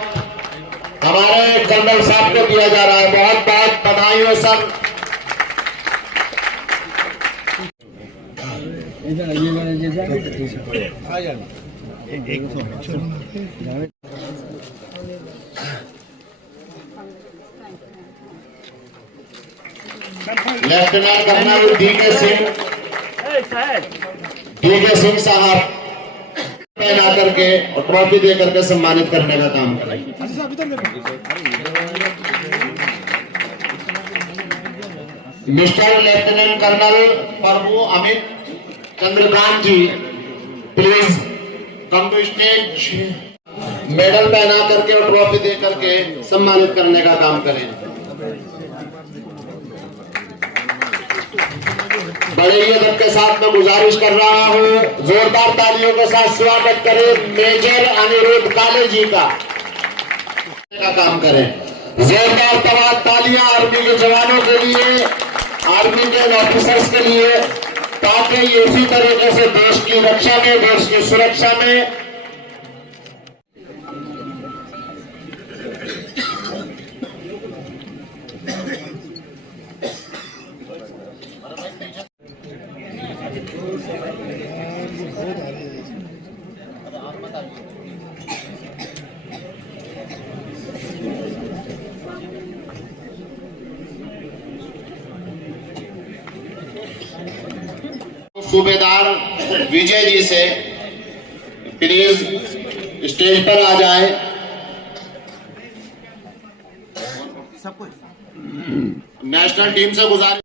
हमारे जनरल साहब को दिया जा रहा है। बहुत बहुत बधाई हो सब। लेफ्टिनेंट कर्नल DK सिंह साहब पहना करके और ट्रॉफी दे करके सम्मानित करने का काम करेंगे। Mr lieutenant colonel Prabhu Amit Chandrakant ji, please come to stage. Medal पहना करके और ट्रॉफी दे करके सम्मानित करने का काम करें। बड़े ही अदब के साथ मैं गुजारिश कर रहा हूँ, जोरदार तालियों के साथ स्वागत करें मेजर अनिरुद्ध काले जी का काम करें। जोरदार तालियां आर्मी के जवानों के लिए, आर्मी के ऑफिसर्स के लिए, ताकि ये इसी तरीके से देश की रक्षा में, देश की सुरक्षा में सूबेदार विजय जी से प्लीज स्टेज पर आ जाएं। नेशनल टीम से गुजारिश।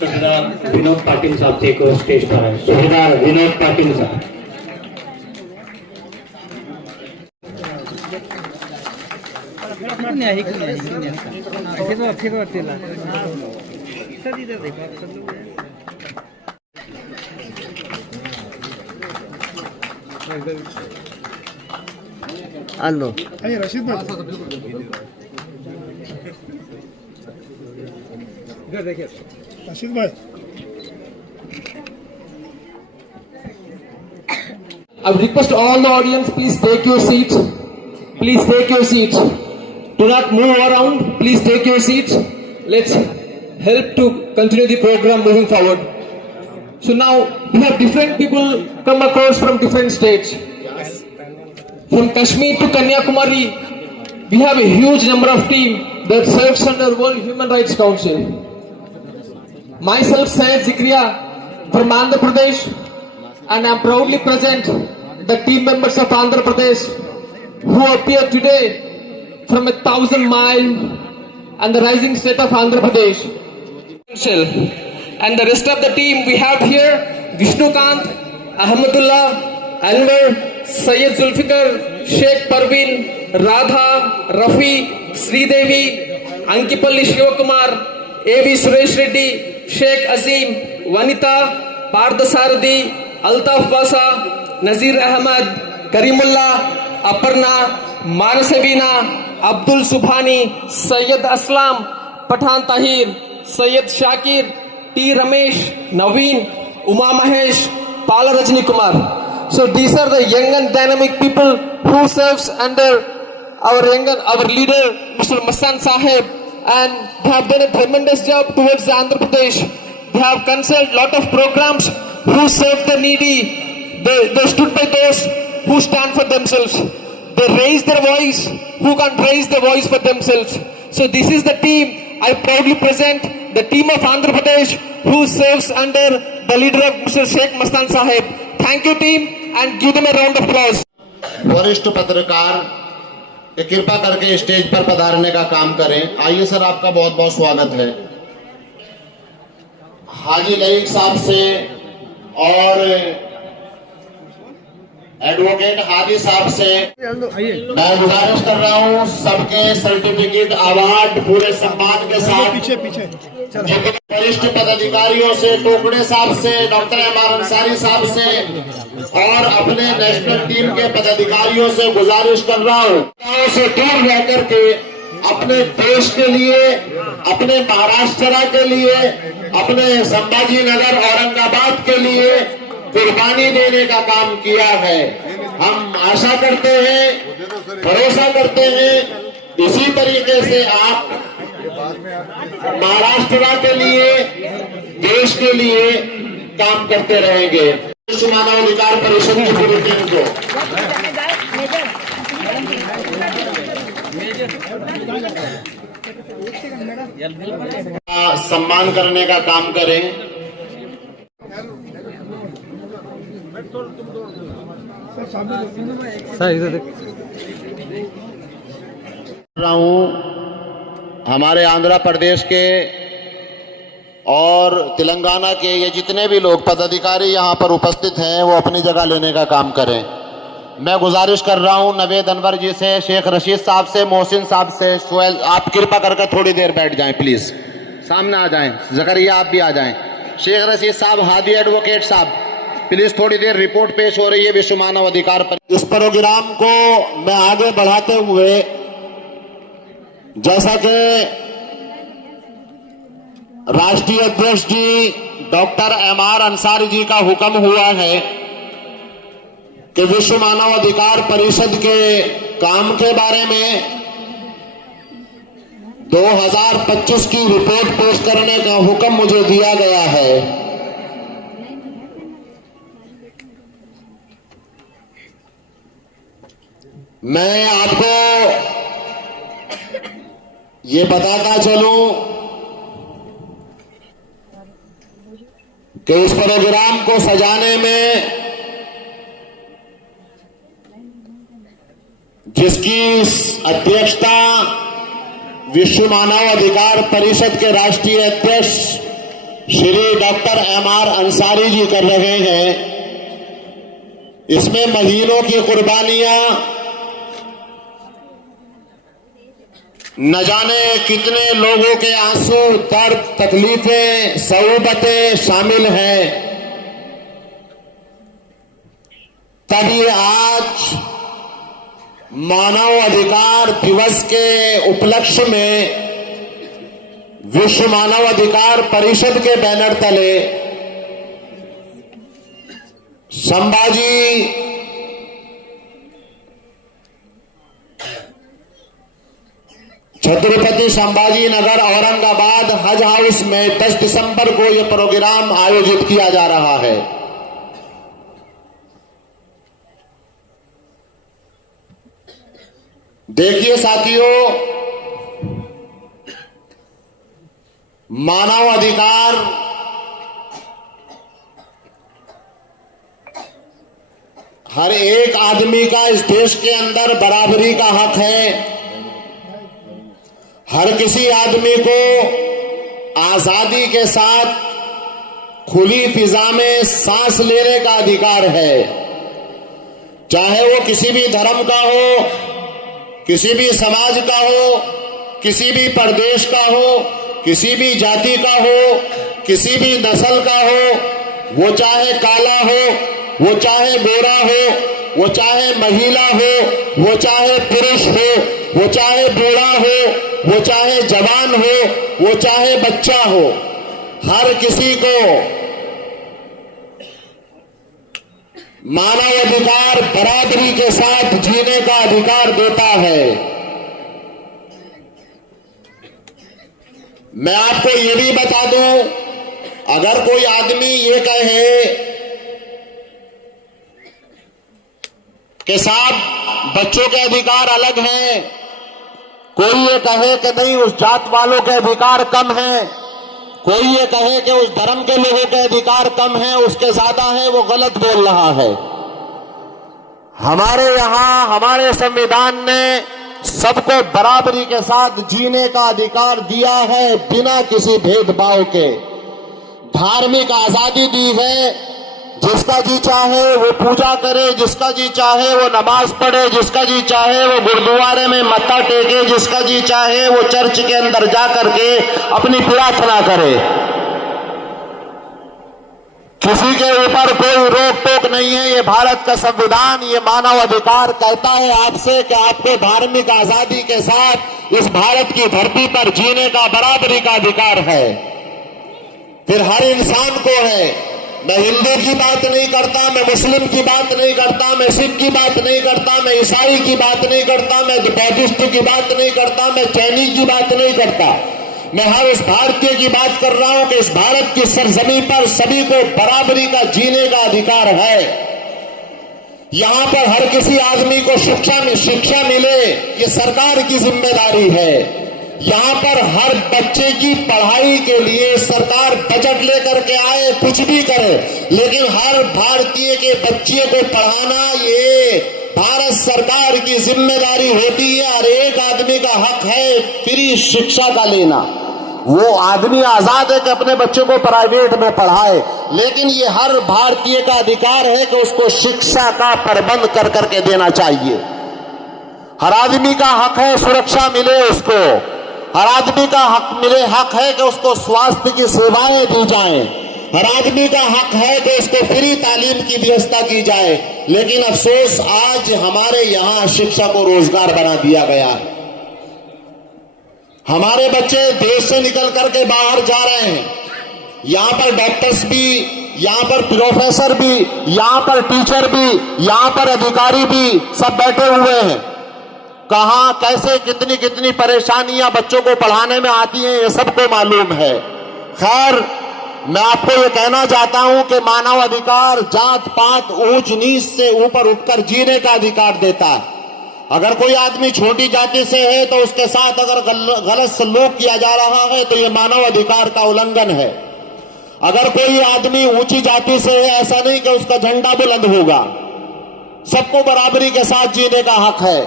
सुबेदार विनोद पाटिल साहब जी को स्टेज पर है। सुबेदार विनोद पाटिल साहब। आलो I would request all the audience, please take your seats. Please take your seats. Do not move around. Please take your seats. Let's help to continue the program moving forward. So now we have different people come across from different states. From Kashmir to Kanyakumari, we have a huge number of team that serves under World Human Rights Council. Myself, Syed Zikriya from Andhra Pradesh, and I am proudly present the team members of Andhra Pradesh who appear today from 1,000 mile and the rising state of Andhra Pradesh. And the rest of the team we have here: Vishnukant, Ahmadullah, Anwar, Syed Zulfikar, Sheikh Parveen, Radha, Rafi, Sridevi, Ankipalli Shivakumar, A.V. Suresh Reddy, Sheikh Azim, Vanita, Pardasaradi, Altaf Basa, Nazir Ahmad, Karimullah, Aparna, Manasabina, Abdul Subhani, Syed Aslam, Pathan Tahir, Syed Shakir, T. Ramesh, Naveen, Uma Mahesh, Pala Rajni Kumar. So these are the young and dynamic people who serves under our leader Mr. Mastan Sahib, and they have done a tremendous job towards Andhra Pradesh. They have consulted lot of programs who serve the needy. They stood by those who stand for themselves. They raise their voice who can't raise their voice for themselves. So this is the team. I proudly present the team of Andhra Pradesh who serves under the leader of Mr. Sheikh Mastan Sahib. Thank you team, and give them a round of applause. वरिष्ठ पत्रकार कृपा करके stage पर पधारने का काम करें। आइए sir, आपका बहुत बहुत स्वागत है। हाजी लईक साहब से और एडवोकेट हादी साहब से मैं गुजारिश कर रहा हूं सबके सर्टिफिकेट अवार्ड पूरे सम्मान के साथ वरिष्ठ पदाधिकारियों से, टोकड़े साहब से, डॉक्टर एमआर अंसारी साहब से और अपने नेशनल टीम के पदाधिकारियों से गुजारिश कर रहा हूं गांव से दूर रह करके अपने देश के लिए, अपने महाराष्ट्र के लिए, अपने संभाजी नगर औरंगाबाद के लिए कुर्बानी देने का काम किया है। हम आशा करते हैं, भरोसा करते हैं इसी तरीके से आप महाराष्ट्र के लिए, देश के लिए काम करते रहेंगे। विश्व मानवाधिकार परिषद की पूरी टीम को सम्मान करने का काम करें। रहा हूं हमारे आंध्र प्रदेश के और तेलंगाना के ये जितने भी लोग पदाधिकारी यहाँ पर उपस्थित हैं वो अपनी जगह लेने का काम करें। मैं गुजारिश कर रहा हूं नवेद अनवर जी से, शेख रशीद साहब से, मोहसिन साहब से, सुहेल, आप कृपा करके थोड़ी देर बैठ जाएं प्लीज, सामने आ जाएं। जकरिया आप भी आ जाएं। शेख रशीद साहब, हादी एडवोकेट साहब, प्लीज थोड़ी देर रिपोर्ट पेश हो रही है विश्व मानव अधिकार पर। इस प्रोग्राम को मैं आगे बढ़ाते हुए, जैसा कि राष्ट्रीय अध्यक्ष जी डॉक्टर एमआर अंसारी जी का हुक्म हुआ है कि विश्व मानव अधिकार परिषद के काम के बारे में 2025 की रिपोर्ट पेश करने का हुक्म मुझे दिया गया है। मैं आपको ये बताता चलूं कि इस प्रोग्राम को सजाने में जिसकी अध्यक्षता विश्व मानव अधिकार परिषद के राष्ट्रीय अध्यक्ष श्री डॉक्टर एमआर अंसारी जी कर रहे हैं, इसमें महीनों की कुर्बानियां, न जाने कितने लोगों के आंसू, दर्द, तकलीफें, सऊबतें शामिल हैं। तब ये आज मानव अधिकार दिवस के उपलक्ष्य में विश्व मानव अधिकार परिषद के बैनर तले संभाजी छत्रपति संभाजी नगर औरंगाबाद हज हाउस में 10 दिसंबर को यह प्रोग्राम आयोजित किया जा रहा है। देखिए साथियों, मानव अधिकार हर एक आदमी का इस देश के अंदर बराबरी का हक है। हर किसी आदमी को आजादी के साथ खुली फिजा में सांस लेने का अधिकार है, चाहे वो किसी भी धर्म का हो, किसी भी समाज का हो, किसी भी प्रदेश का हो, किसी भी जाति का हो, किसी भी नस्ल का हो, वो चाहे काला हो, वो चाहे गोरा हो, वो चाहे महिला हो, वो चाहे पुरुष हो, वो चाहे बूढ़ा हो, वो चाहे जवान हो, वो चाहे बच्चा हो, हर किसी को मानव अधिकार बराबरी के साथ जीने का अधिकार देता है। मैं आपको ये भी बता दूं, अगर कोई आदमी ये कहे कि साहब बच्चों के अधिकार अलग हैं, कोई ये कहे कि नहीं उस जात वालों के अधिकार कम हैं, कोई ये कहे कि उस धर्म के लोगों के अधिकार कम हैं, उसके ज्यादा हैं, वो गलत बोल रहा है। हमारे यहां हमारे संविधान ने सबको बराबरी के साथ जीने का अधिकार दिया है, बिना किसी भेदभाव के। धार्मिक आजादी दी है, जिसका जी चाहे वो पूजा करे, जिसका जी चाहे वो नमाज पढ़े, जिसका जी चाहे वो गुरुद्वारे में मत्था टेके, जिसका जी जा वो चर्च के अंदर जा करके अपनी प्रार्थना करे। किसी के ऊपर कोई रोक टोक नहीं है। ये भारत का संविधान, ये मानव अधिकार कहता है आपसे कि आपको धार्मिक आजादी के साथ इस भारत की धरती पर जीने का बराबरी का अधिकार है। फिर हर इंसान को है। मैं हिंदू की बात नहीं करता, मैं मुस्लिम की बात नहीं करता, मैं सिख की बात नहीं करता, मैं ईसाई की बात नहीं करता, मैं बौद्धिस्ट की बात नहीं करता, मैं चाइनीज की बात नहीं करता। मैं हर उस भारतीय की बात कर रहा हूं कि इस भारत की सरजमी पर सभी को बराबरी का जीने का अधिकार है। यहां पर हर किसी आदमी को शिक्षा मिले, ये सरकार की जिम्मेदारी है। यहां पर हर बच्चे की पढ़ाई के लिए सरकार बजट लेकर के आए, कुछ भी करे, लेकिन हर भारतीय के बच्चे को पढ़ाना ये भारत सरकार की जिम्मेदारी होती है। हर एक आदमी का हक है फ्री शिक्षा का लेना। वो आदमी आजाद है कि अपने बच्चे को प्राइवेट में पढ़ाए, लेकिन ये हर भारतीय का अधिकार है कि उसको शिक्षा का प्रबंध कर करके देना चाहिए। हर आदमी का हक है सुरक्षा मिले उसको। हर आदमी का हक है कि उसको स्वास्थ्य की सेवाएं दी जाएं। हर आदमी का हक है कि उसको फ्री तालीम की व्यवस्था की जाए। लेकिन अफसोस आज हमारे यहाँ शिक्षा को रोजगार बना दिया गया है। हमारे बच्चे देश से निकल करके बाहर जा रहे हैं। यहाँ पर डॉक्टर्स भी, यहाँ पर प्रोफेसर भी, यहाँ पर टीचर भी, यहाँ पर अधिकारी भी सब बैठे हुए हैं। कहां कैसे कितनी कितनी परेशानियां बच्चों को पढ़ाने में आती हैं, ये सबको मालूम है। खैर, मैं आपको ये कहना चाहता हूं कि मानव अधिकार जात पात ऊंच नीच से ऊपर उठकर जीने का अधिकार देता है। अगर कोई आदमी छोटी जाति से है तो उसके साथ अगर गलत सलूक किया जा रहा है तो ये मानव अधिकार का उल्लंघन है। अगर कोई आदमी ऊंची जाति से है, ऐसा नहीं कि उसका झंडा बुलंद होगा। सबको बराबरी के साथ जीने का हक है।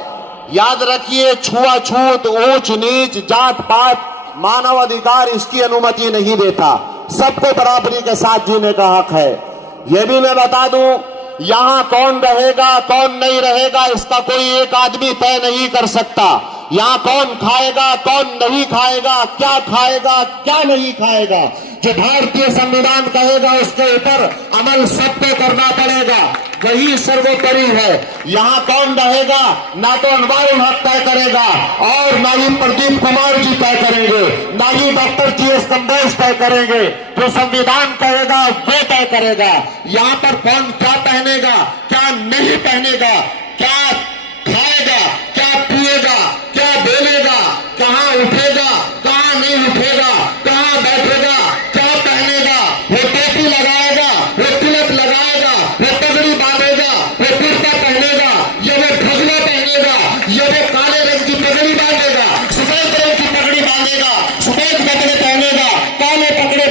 याद रखिए, छुआछूत, ऊंच नीच, जात पात, मानव अधिकार इसकी अनुमति नहीं देता। सबको बराबरी के साथ जीने का हक है। यह भी मैं बता दूं, यहां कौन रहेगा कौन नहीं रहेगा इसका कोई एक आदमी तय नहीं कर सकता। यहां कौन खाएगा कौन नहीं खाएगा, क्या खाएगा क्या नहीं खाएगा, जो भारतीय संविधान कहेगा उसके ऊपर अमल सबको करना पड़ेगा, वही सर्वोपरि है। यहां कौन रहेगा ना तो अनवारुल हक तय करेगा और ना ही प्रदीप कुमार जी तय करेंगे, ना ही डॉक्टर GS कंबोज तय करेंगे। जो संविधान कहेगा वो तय करेगा। यहां पर कौन क्या पहनेगा क्या नहीं पहनेगा, क्या खाएगा क्या पिएगा, क्या बोलेगा, कहां उठेगा कहां नहीं उठेगा, कहां बैठेगा, क्या पहनेगा, वो टोपी लगाएगा, वो तिलक लगाएगा, वो पगड़ी बांधेगा, वो कुर्ता पहनेगा, या वो ढगला पहनेगा, या वो काले रंग की पगड़ी बांधेगा, सफेद रंग की पगड़ी बांधेगा, सफेद कपड़े पहनेगा, काले कपड़े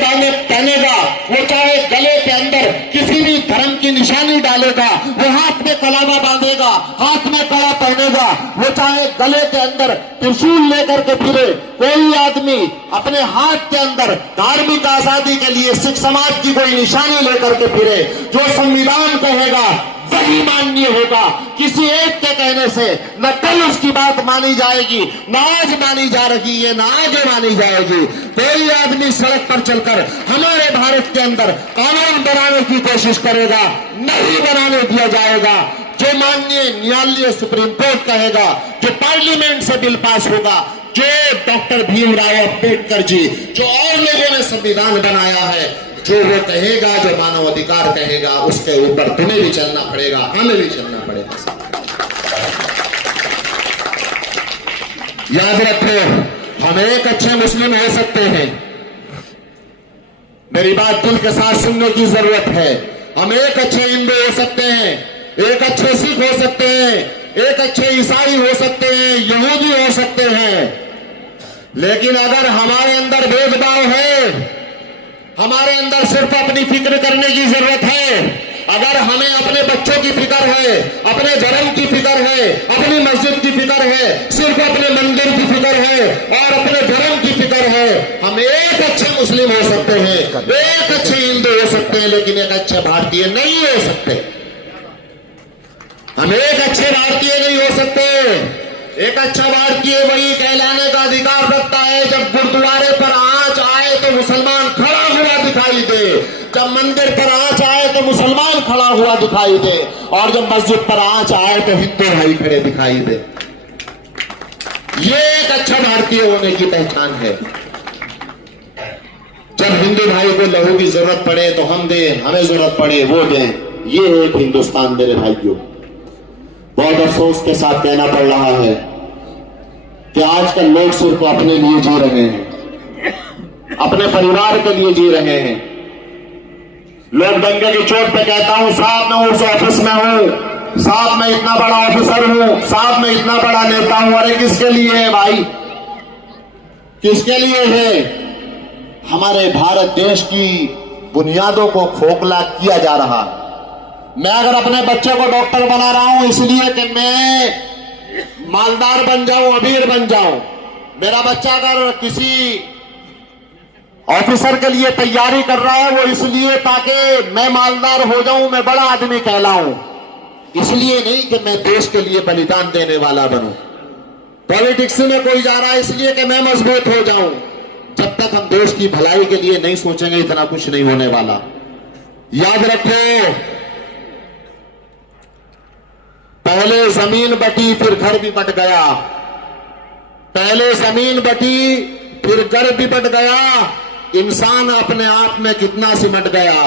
पहनेगा, वो चाहे गले के अंदर किसी भी धर्म की निशानी डालेगा, वो हाथ में कलावा बांधेगा, हाथ में कड़ा पहनेगा, वो चाहे गले के अंदर त्रिशूल लेकर के फिरे। कोई आदमी अपने हाथ के अंदर धार्मिक आजादी के लिए सिख समाज की कोई निशानी लेकर के फिरे, जो संविधान कहेगा वही मान्य होगा। किसी एक के कहने से न कल उसकी बात मानी जाएगी, न आज मानी जा रही है, न आगे मानी जाएगी। कोई आदमी सड़क पर चलकर हमारे भारत के अंदर कानून बनाने की कोशिश करेगा, नहीं बनाने दिया जाएगा। जो माननीय न्यायालय सुप्रीम कोर्ट कहेगा, जो पार्लियामेंट से बिल पास होगा, जो डॉक्टर भीमराव अंबेडकर जी, जो और लोगों ने संविधान बनाया है, जो वो कहेगा, जो मानव अधिकार कहेगा, उसके ऊपर तुम्हें भी चलना पड़ेगा, हमें भी चलना पड़ेगा। याद रखो, हम एक अच्छे मुस्लिम हो सकते हैं। मेरी बात दिल के साथ सुनने की जरूरत है। हम एक अच्छे हिंदू हो सकते हैं, एक अच्छे सिख हो सकते हैं, एक अच्छे ईसाई हो सकते हैं, यहूदी हो सकते हैं, लेकिन अगर हमारे अंदर भेदभाव है, हमारे अंदर सिर्फ अपनी फिक्र करने की जरूरत है, अगर हमें अपने बच्चों की फिक्र है, अपने धर्म की फिक्र है, अपनी मस्जिद की फिक्र है, सिर्फ अपने मंदिर की फिक्र है और अपने धर्म की फिक्र है, हम एक अच्छे मुस्लिम हो सकते हैं, एक अच्छे हिंदू हो सकते हैं, लेकिन एक अच्छे भारतीय नहीं हो सकते। हम एक अच्छे भारतीय नहीं हो सकते। एक अच्छा भारतीय वही कहलाने का अधिकार रखता है जब गुरुद्वारे पर आंच आए तो मुसलमान खड़ा हुआ दिखाई दे, जब मंदिर पर आंच आए तो मुसलमान खड़ा हुआ दिखाई दे, और जब मस्जिद पर आंच आए तो हिंदू भाई खड़े दिखाई दे। ये एक अच्छा भारतीय होने की पहचान है। जब हिंदू भाई को लहू की जरूरत पड़े तो हम दें, हमें जरूरत पड़े वो दें। ये एक हिंदुस्तान मेरे भाइयों। बहुत अफसोस के साथ कहना पड़ रहा है कि आजकल लोग सिर्फ अपने लिए जी रहे हैं, अपने परिवार के लिए जी रहे हैं। लोग दंगे की चोट पे कहता हूं साहब मैं उस ऑफिस में हूं, साहब मैं इतना बड़ा ऑफिसर हूं, साहब मैं इतना बड़ा नेता हूं। अरे किसके लिए है भाई, किसके लिए है? हमारे भारत देश की बुनियादों को खोखला किया जा रहा है। मैं अगर अपने बच्चे को डॉक्टर बना रहा हूं इसलिए कि मैं मालदार बन जाऊं, अमीर बन जाऊं। मेरा बच्चा अगर किसी ऑफिसर के लिए तैयारी कर रहा है वो इसलिए ताकि मैं मालदार हो जाऊं, मैं बड़ा आदमी कहलाऊं, इसलिए नहीं कि मैं देश के लिए बलिदान देने वाला बनूं। पॉलिटिक्स में कोई जा रहा है इसलिए कि मैं मजबूत हो जाऊं। जब तक हम देश की भलाई के लिए नहीं सोचेंगे इतना कुछ नहीं होने वाला। याद रखो, पहले जमीन बटी फिर घर भी बट गया, पहले जमीन बटी फिर घर भी बट गया, इंसान अपने आप में कितना सिमट गया।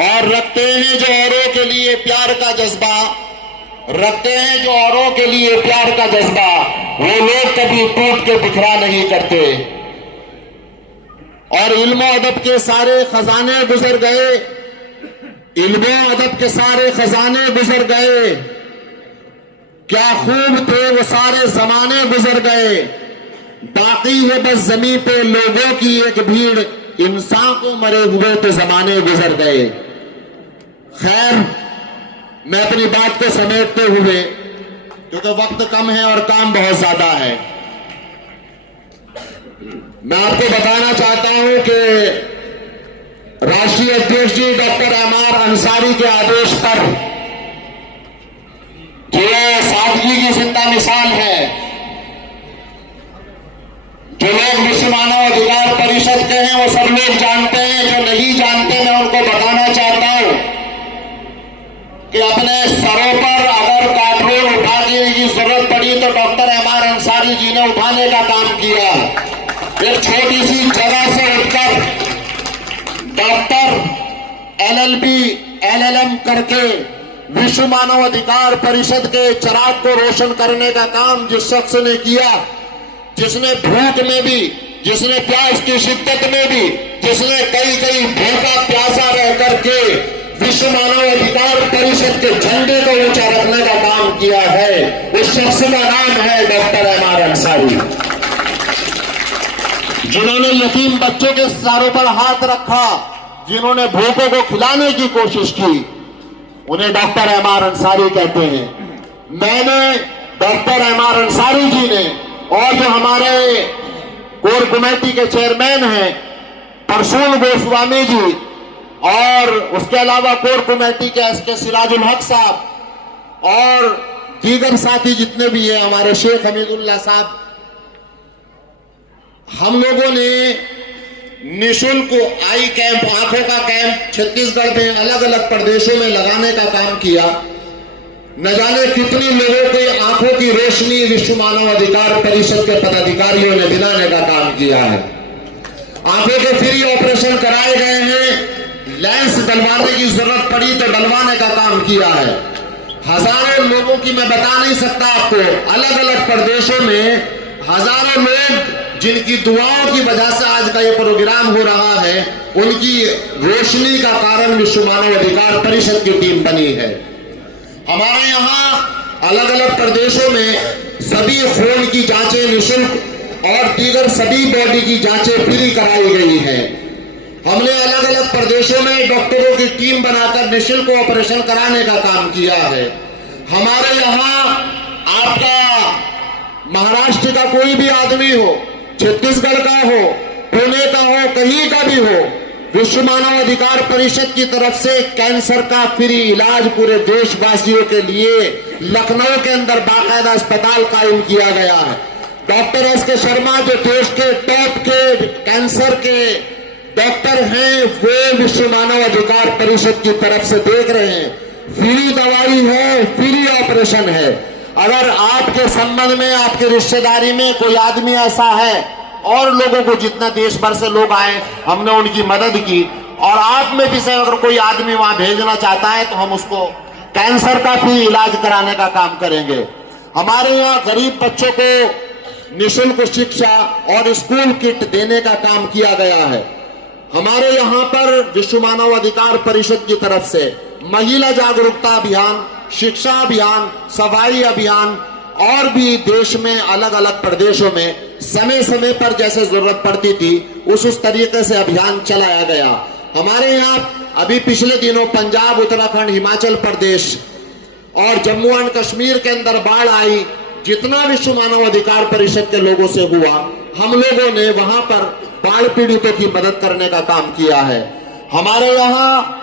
और रखते हैं जो औरों के लिए प्यार का जज्बा, रखते हैं जो औरों के लिए प्यार का जज्बा, वो लोग कभी टूट के बिखरा नहीं करते। और इल्म अदब के सारे खजाने गुजर गए, इल्म अदब के सारे खजाने गुजर गए, क्या खूब थे वो सारे जमाने गुजर गए। बाकी है बस जमीन पे लोगों की एक भीड़, इंसान को मरे हुए तो जमाने गुजर गए। खैर, मैं अपनी बात को समेटते हुए, क्योंकि वक्त कम है और काम बहुत ज्यादा है, मैं आपको बताना चाहता हूं कि राष्ट्रीय अध्यक्ष जी डॉक्टर एमआर अंसारी के आदेश पर जो सादगी की जिंदा मिसाल है, जो लोग विश्व मानव अधिकार परिषद के हैं वो सब लोग जानते हैं, जो नहीं जानते मैं उनको बताना चाहता हूं कि अपने सरों पर अगर काठोर उठाने की जरूरत पड़ी तो डॉक्टर एमआर अंसारी जी ने उठाने का काम किया। एक छोटी सी जगह से उठकर डॉक्टर एलएलबी एलएलएम करके विश्व मानव अधिकार परिषद के चिराग को रोशन करने का काम जिस शख्स ने किया, जिसने भूख में भी, जिसने प्यास की शिद्दत में भी, जिसने कई कई भूखा प्यासा रह करके विश्व मानव अधिकार परिषद के झंडे को ऊंचा रखने का काम किया है, उस शख्स का नाम है डॉक्टर एमआर अंसारी। जिन्होंने यतीम बच्चों के सरों पर हाथ रखा, जिन्होंने भूखों को खिलाने की कोशिश की, उन्हें डॉक्टर एमआर अंसारी कहते हैं। मैंने डॉक्टर एमआर अंसारी जी ने और जो हमारे कोर कमेटी के चेयरमैन हैं परसूल गोस्वामी जी, और उसके अलावा कोर कमेटी के एसके सिराजुल हक साहब और दीगर साथी जितने भी हैं, हमारे शेख हमीदुल्लाह साहब, हम लोगों ने निःशुल्क आई कैंप, आंखों का कैंप छत्तीसगढ़ में अलग अलग प्रदेशों में लगाने का काम किया। न जाने कितनी लोगों की आंखों की रोशनी विश्व मानव अधिकार परिषद के पदाधिकारियों ने दिलाने का काम किया है। आंखों के फ्री ऑपरेशन कराए गए हैं, लेंस डलवाने की जरूरत पड़ी तो डलवाने का काम किया है। हजारों लोगों की मैं बता नहीं सकता आपको, अलग अलग प्रदेशों में हजारों लोग जिनकी दुआओं की वजह से आज का ये प्रोग्राम हो रहा है, उनकी रोशनी का कारण विश्व मानव अधिकार परिषद की टीम बनी है। हमारे यहाँ अलग अलग प्रदेशों में सभी खून की जांचें निःशुल्क और दीगर सभी बॉडी की जांचें फ्री कराई गई हैं। हमने अलग अलग प्रदेशों में डॉक्टरों की टीम बनाकर निःशुल्क ऑपरेशन कराने का काम किया है। हमारे यहाँ आपका महाराष्ट्र का कोई भी आदमी हो, छत्तीसगढ़ का हो, पुणे का हो, कहीं का भी हो, विश्व मानव अधिकार परिषद की तरफ से कैंसर का फ्री इलाज पूरे देशवासियों के लिए लखनऊ के अंदर बाकायदा अस्पताल कायम किया गया है। डॉक्टर एसके शर्मा जो देश के टॉप के कैंसर के डॉक्टर हैं, वो विश्व मानव अधिकार परिषद की तरफ से देख रहे हैं। फ्री दवाई है, फ्री ऑपरेशन है। अगर आपके संबंध में, आपकी रिश्तेदारी में कोई आदमी ऐसा है, और लोगों को जितना देश भर से लोग आए हमने उनकी मदद की, और आप में भी से अगर कोई आदमी वहां भेजना चाहता है तो हम उसको कैंसर का भी इलाज कराने का काम करेंगे। हमारे यहाँ गरीब बच्चों को निःशुल्क शिक्षा और स्कूल किट देने का काम किया गया है। हमारे यहाँ पर विश्व मानव अधिकार परिषद की तरफ से महिला जागरूकता अभियान, शिक्षा अभियान, सफाई अभियान और भी देश में अलग अलग प्रदेशों में समय समय पर जैसे जरूरत पड़ती थी उस तरीके से अभियान चलाया गया। हमारे यहाँ अभी पिछले दिनों पंजाब, उत्तराखंड, हिमाचल प्रदेश और जम्मू एंड कश्मीर के अंदर बाढ़ आई। जितना विश्व मानव अधिकार परिषद के लोगों से हुआ, हम लोगों ने वहां पर बाढ़ पीड़ितों की मदद करने का काम किया है। हमारे यहाँ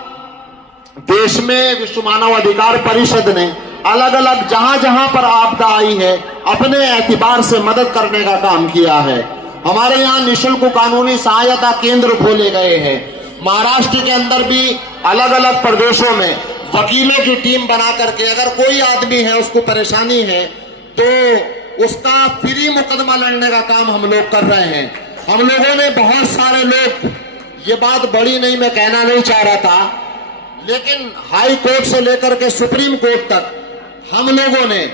देश में विश्व मानव अधिकार परिषद ने अलग अलग जहां जहां पर आपदा आई है अपने एतबार से मदद करने का काम किया है। हमारे यहाँ निःशुल्क कानूनी सहायता केंद्र खोले गए हैं। महाराष्ट्र के अंदर भी अलग अलग प्रदेशों में वकीलों की टीम बना करके अगर कोई आदमी है उसको परेशानी है तो उसका फ्री मुकदमा लड़ने का काम हम लोग कर रहे हैं। हम लोगों ने बहुत सारे लोग, ये बात बड़ी नहीं, मैं कहना नहीं चाह रहा था, लेकिन हाई कोर्ट से लेकर के सुप्रीम कोर्ट तक हम लोगों ने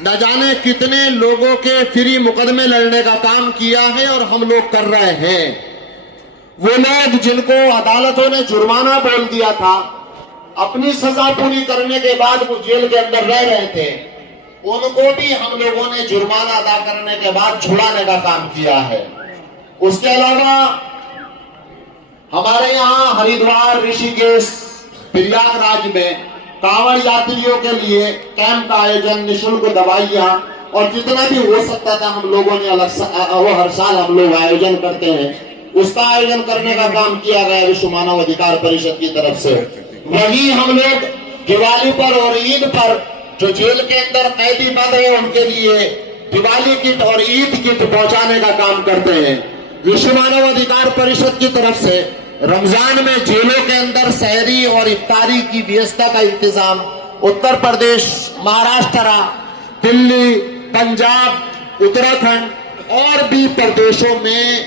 न जाने कितने लोगों के फ्री मुकदमे लड़ने का काम किया है और हम लोग कर रहे हैं। वो लोग जिनको अदालतों ने जुर्माना बोल दिया था, अपनी सजा पूरी करने के बाद वो जेल के अंदर रह रहे थे, उनको भी हम लोगों ने जुर्माना अदा करने के बाद छुड़ाने का काम किया है। उसके अलावा हमारे यहाँ हरिद्वार, ऋषिकेश, प्रयागराज में कांवड़ यात्रियों के लिए कैंप का आयोजन, निःशुल्क दवाइयां और जितना भी हो सकता था हम लोगों ने वो हर साल हम लोग आयोजन करते हैं, उसका आयोजन करने का काम किया गया विश्व मानव अधिकार परिषद की तरफ से। वहीं हम लोग दिवाली पर और ईद पर जो जेल के अंदर कैदी बंद है उनके लिए दिवाली किट और ईद किट पहुंचाने का काम करते हैं। विश्व मानव अधिकार परिषद की तरफ से रमजान में जेलों के अंदर सहरी और इफ्तारी की व्यवस्था का इंतजाम उत्तर प्रदेश, महाराष्ट्र, दिल्ली, पंजाब, उत्तराखंड और भी प्रदेशों में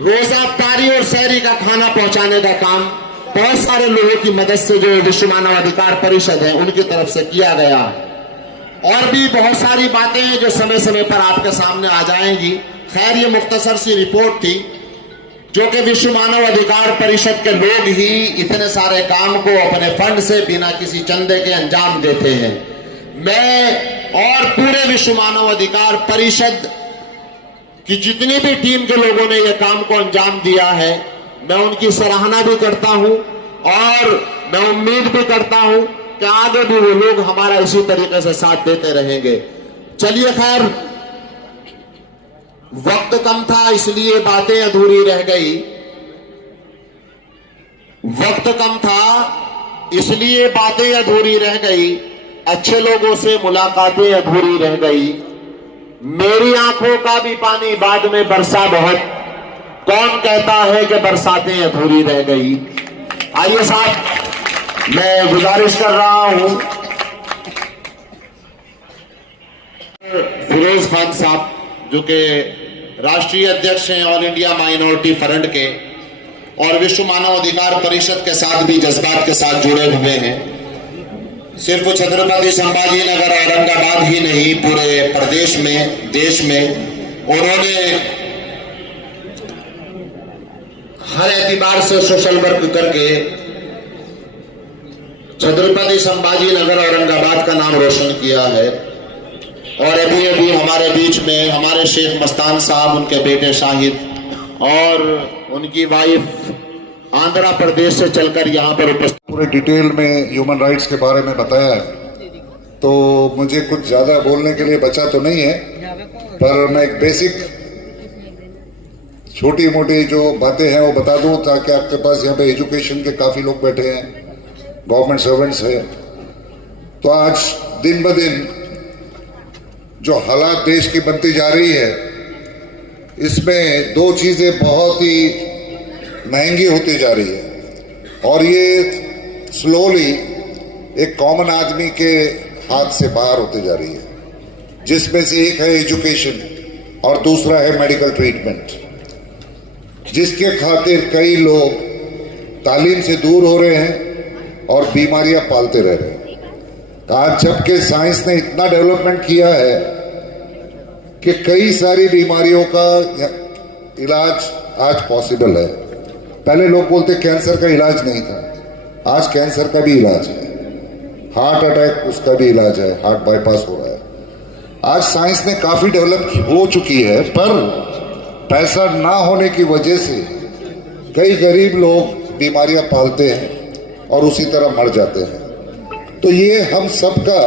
रोजा इफ्तारी और सहरी का खाना पहुंचाने का काम बहुत सारे लोगों की मदद से जो विश्व मानव अधिकार परिषद है उनकी तरफ से किया गया। और भी बहुत सारी बातें हैं जो समय समय पर आपके सामने आ जाएंगी। खैर, ये मुख्तसर सी रिपोर्ट थी जो कि विश्व मानव अधिकार परिषद के लोग ही इतने सारे काम को अपने फंड से बिना किसी चंदे के अंजाम देते हैं। मैं और पूरे विश्व मानव अधिकार परिषद की जितनी भी टीम के लोगों ने यह काम को अंजाम दिया है, मैं उनकी सराहना भी करता हूं और मैं उम्मीद भी करता हूं कि आगे भी वो लोग हमारा इसी तरीके से साथ देते रहेंगे। चलिए, खैर वक्त कम था इसलिए बातें अधूरी रह गई। वक्त कम था इसलिए बातें अधूरी रह गई। अच्छे लोगों से मुलाकातें अधूरी रह गई। मेरी आंखों का भी पानी बाद में बरसा बहुत, कौन कहता है कि बरसातें अधूरी रह गई। आइए साहब, मैं गुजारिश कर रहा हूं फिरोज खान साहब जो कि राष्ट्रीय अध्यक्ष हैं ऑल इंडिया माइनॉरिटी फ्रंट के और विश्व मानव अधिकार परिषद के साथ भी जज्बात के साथ जुड़े हुए हैं। सिर्फ छत्रपति संभाजी नगर औरंगाबाद ही नहीं, पूरे प्रदेश में, देश में उन्होंने हर एतबार से सोशल वर्क करके छत्रपति संभाजी नगर औरंगाबाद का नाम रोशन किया है। और अभी अभी हमारे बीच में हमारे शेख मस्तान साहब, उनके बेटे शाहिद और उनकी वाइफ आंध्र प्रदेश से चलकर यहाँ पर उपस्थित। पूरे डिटेल में ह्यूमन राइट्स के बारे में बताया है, तो मुझे कुछ ज़्यादा बोलने के लिए बचा तो नहीं है, पर मैं एक बेसिक छोटी मोटी जो बातें हैं वो बता दूं ताकि आपके पास यहाँ पे एजुकेशन के काफ़ी लोग बैठे हैं, गवर्नमेंट सर्वेंट्स हैं। तो आज दिन ब दिन जो हालात देश की बनती जा रही है, इसमें दो चीज़ें बहुत ही महंगी होती जा रही है और ये स्लोली एक कॉमन आदमी के हाथ से बाहर होती जा रही है, जिसमें से एक है एजुकेशन और दूसरा है मेडिकल ट्रीटमेंट, जिसके खातिर कई लोग तालीम से दूर हो रहे हैं और बीमारियां पालते रह रहे हैं। आज जबकि साइंस ने इतना डेवलपमेंट किया है कि कई सारी बीमारियों का इलाज आज पॉसिबल है। पहले लोग बोलते कैंसर का इलाज नहीं था, आज कैंसर का भी इलाज है, हार्ट अटैक उसका भी इलाज है, हार्ट बाईपास हो रहा है। आज साइंस ने काफी डेवलप हो चुकी है, पर पैसा ना होने की वजह से कई गरीब लोग बीमारियां पालते हैं और उसी तरह मर जाते हैं। तो ये हम सबका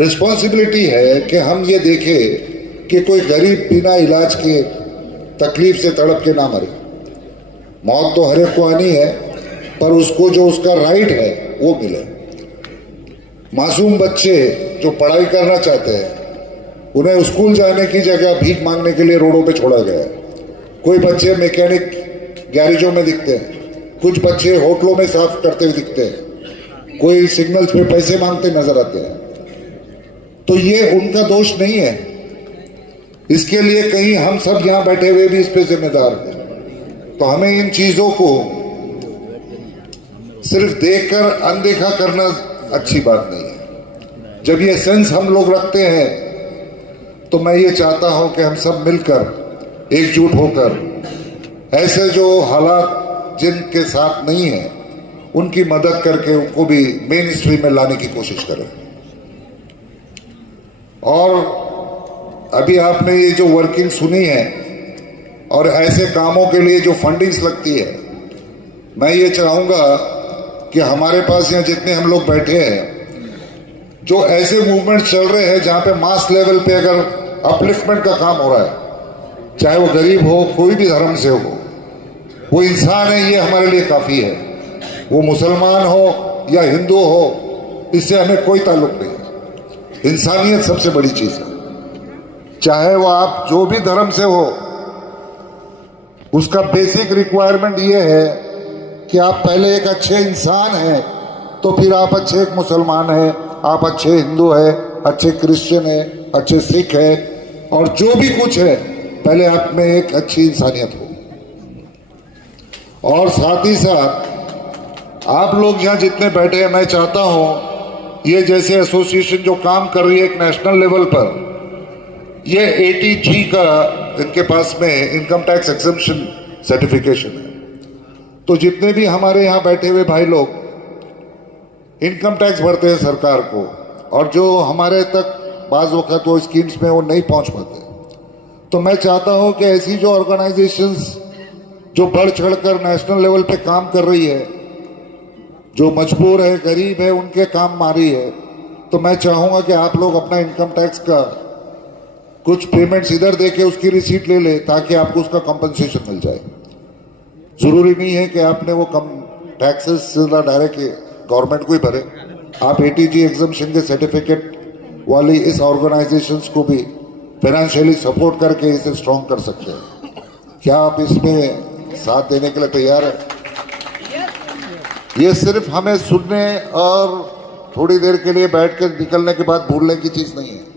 रिस्पॉन्सिबिलिटी है कि हम ये देखें कि कोई गरीब बिना इलाज के तकलीफ से तड़प के ना मरे। मौत तो हर एक को आनी है, पर उसको जो उसका राइट है वो मिले। मासूम बच्चे जो पढ़ाई करना चाहते हैं, उन्हें स्कूल जाने की जगह भीख मांगने के लिए रोडों पे छोड़ा गया है। कोई बच्चे मैकेनिक गैरेजों में दिखते हैं, कुछ बच्चे होटलों में साफ करते हुए दिखते हैं, कोई सिग्नल्स पे पैसे मांगते नजर आते हैं। तो ये उनका दोष नहीं है, इसके लिए कहीं हम सब यहां बैठे हुए भी इस पे जिम्मेदार हैं। तो हमें इन चीजों को सिर्फ देखकर अनदेखा करना अच्छी बात नहीं है। जब ये सेंस हम लोग रखते हैं तो मैं ये चाहता हूं कि हम सब मिलकर एकजुट होकर ऐसे जो हालात जिनके साथ नहीं है उनकी मदद करके उनको भी मेन स्ट्रीम में लाने की कोशिश करें। और अभी आपने ये जो वर्किंग सुनी है और ऐसे कामों के लिए जो फंडिंग्स लगती है, मैं ये चाहूँगा कि हमारे पास यहाँ जितने हम लोग बैठे हैं, जो ऐसे मूवमेंट चल रहे हैं जहाँ पे मास लेवल पे अगर अपलिफ्टमेंट का काम हो रहा है, चाहे वो गरीब हो, कोई भी धर्म से हो, वो इंसान है, ये हमारे लिए काफ़ी है। वो मुसलमान हो या हिंदू हो, इससे हमें कोई ताल्लुक नहीं। इंसानियत सबसे बड़ी चीज़ है। चाहे वो आप जो भी धर्म से हो, उसका बेसिक रिक्वायरमेंट ये है कि आप पहले एक अच्छे इंसान हैं, तो फिर आप अच्छे एक मुसलमान हैं, आप अच्छे हिंदू हैं, अच्छे क्रिश्चियन हैं, अच्छे सिख हैं, और जो भी कुछ है पहले आप में एक अच्छी इंसानियत हो। और साथ ही साथ आप लोग यहाँ जितने बैठे हैं, मैं चाहता हूँ ये जैसे एसोसिएशन जो काम कर रही है एक नेशनल लेवल पर, ये ATG का इनके पास में इनकम टैक्स एग्जम्पशन सर्टिफिकेशन है। तो जितने भी हमारे यहाँ बैठे हुए भाई लोग इनकम टैक्स भरते हैं सरकार को, और जो हमारे तक बाज़ वक़्त वो स्कीम्स में वो नहीं पहुँच पाते, तो मैं चाहता हूँ कि ऐसी जो ऑर्गेनाइजेशंस जो बढ़ चढ़कर नेशनल लेवल पे काम कर रही है, जो मजबूर है, गरीब है, उनके काम मारी है, तो मैं चाहूँगा कि आप लोग अपना इनकम टैक्स का कुछ पेमेंट्स इधर दे के उसकी रिसीट ले ले, ताकि आपको उसका कंपनसेशन मिल जाए। ज़रूरी नहीं है कि आपने वो कम टैक्सेस सीधा डायरेक्ट गवर्नमेंट को ही भरे। आप ATG एग्जम्पशन के सर्टिफिकेट वाली इस ऑर्गेनाइजेशंस को भी फाइनेंशियली सपोर्ट करके इसे स्ट्रॉन्ग कर सकते हैं। क्या आप इसमें साथ देने के लिए तैयार है? ये सिर्फ हमें सुनने और थोड़ी देर के लिए बैठ कर निकलने के बाद भूलने की चीज़ नहीं है।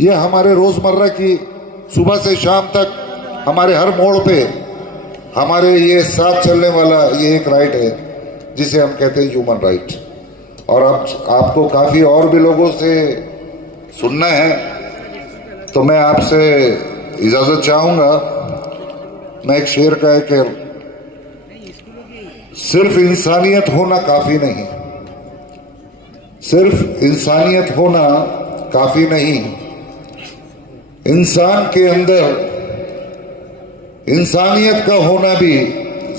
ये हमारे रोज़मर्रा की सुबह से शाम तक हमारे हर मोड़ पे हमारे ये साथ चलने वाला ये एक राइट है जिसे हम कहते हैं ह्यूमन राइट। और अब आपको काफ़ी और भी लोगों से सुनना है, तो मैं आपसे इजाज़त चाहूँगा। मैं एक शेर का है कि सिर्फ इंसानियत होना काफ़ी नहीं, सिर्फ इंसानियत होना काफ़ी नहीं, इंसान के अंदर इंसानियत का होना भी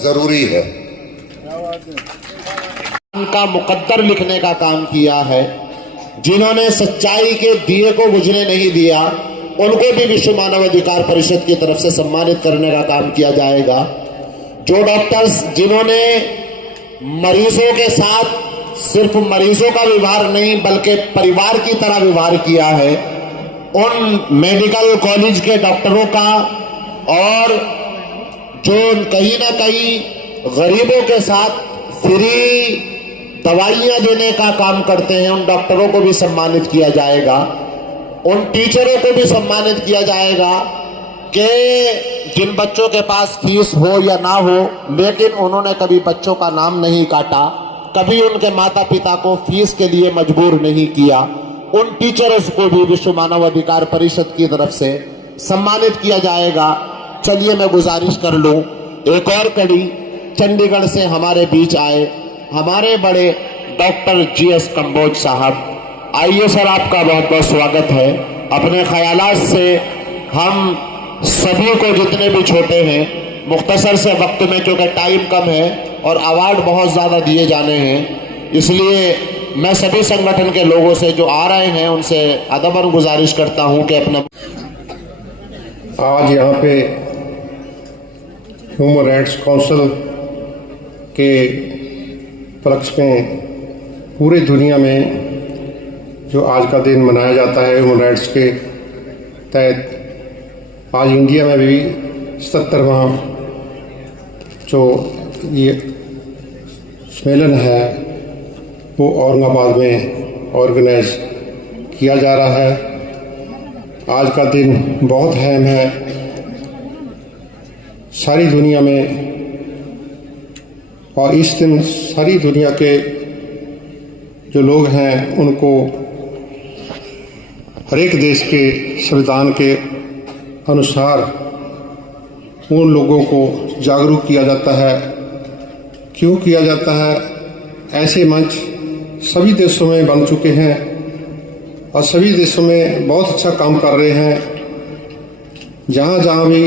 ज़रूरी है। का मुकद्दर लिखने का काम किया है। जिन्होंने सच्चाई के दिए को बुझने नहीं दिया, उनको भी विश्व मानव अधिकार परिषद की तरफ से सम्मानित करने का काम किया जाएगा। जो डॉक्टर्स जिन्होंने मरीजों के साथ सिर्फ मरीजों का व्यवहार नहीं बल्कि परिवार की तरह व्यवहार किया है, उन मेडिकल कॉलेज के डॉक्टरों का, और जो कहीं ना कहीं गरीबों के साथ फ्री दवाइयाँ देने का काम करते हैं, उन डॉक्टरों को भी सम्मानित किया जाएगा। उन टीचरों को भी सम्मानित किया जाएगा कि जिन बच्चों के पास फीस हो या ना हो, लेकिन उन्होंने कभी बच्चों का नाम नहीं काटा, कभी उनके माता पिता को फीस के लिए मजबूर नहीं किया। उन टीचर्स को भी विश्व मानव अधिकार परिषद की तरफ से सम्मानित किया जाएगा। चलिए मैं गुजारिश कर लूं, एक और कड़ी चंडीगढ़ से हमारे बीच आए हमारे बड़े डॉक्टर GS कंबोज साहब। आइए सर, आपका बहुत बहुत स्वागत है। अपने ख्यालात से हम सभी को, जितने भी छोटे हैं, मुख्तसर से वक्त में, क्योंकि टाइम कम है और अवार्ड बहुत ज़्यादा दिए जाने हैं, इसलिए मैं सभी संगठन के लोगों से जो आ रहे हैं उनसे अदबन गुजारिश करता हूं कि अपना आज यहाँ पे ह्यूमन राइट्स काउंसिल के पक्ष में पूरी दुनिया में जो आज का दिन मनाया जाता है ह्यूमन राइट्स के तहत, आज इंडिया में भी 77वां जो ये सम्मेलन है वो औरंगाबाद में ऑर्गेनाइज किया जा रहा है। आज का दिन बहुत अहम है सारी दुनिया में, और इस दिन सारी दुनिया के जो लोग हैं उनको हर एक देश के संविधान के अनुसार उन लोगों को जागरूक किया जाता है। क्यों किया जाता है? ऐसे मंच सभी देशों में बन चुके हैं और सभी देशों में बहुत अच्छा काम कर रहे हैं। जहाँ जहाँ भी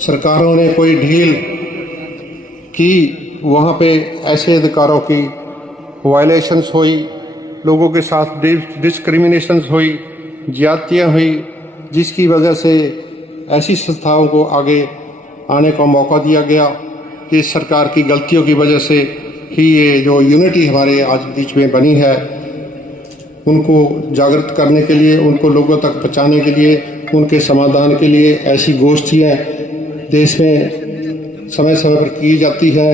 सरकारों ने कोई ढील की, वहाँ पे ऐसे अधिकारों की वायलेशंस हुई, लोगों के साथ डिस्क्रिमिनेशंस हुई, ज्यादतियाँ हुई, जिसकी वजह से ऐसी संस्थाओं को आगे आने का मौका दिया गया कि सरकार की गलतियों की वजह से ही ये जो यूनिटी हमारे आज बीच में बनी है, उनको जागृत करने के लिए, उनको लोगों तक पहुँचाने के लिए, उनके समाधान के लिए ऐसी गोष्ठियाँ देश में समय समय पर की जाती है।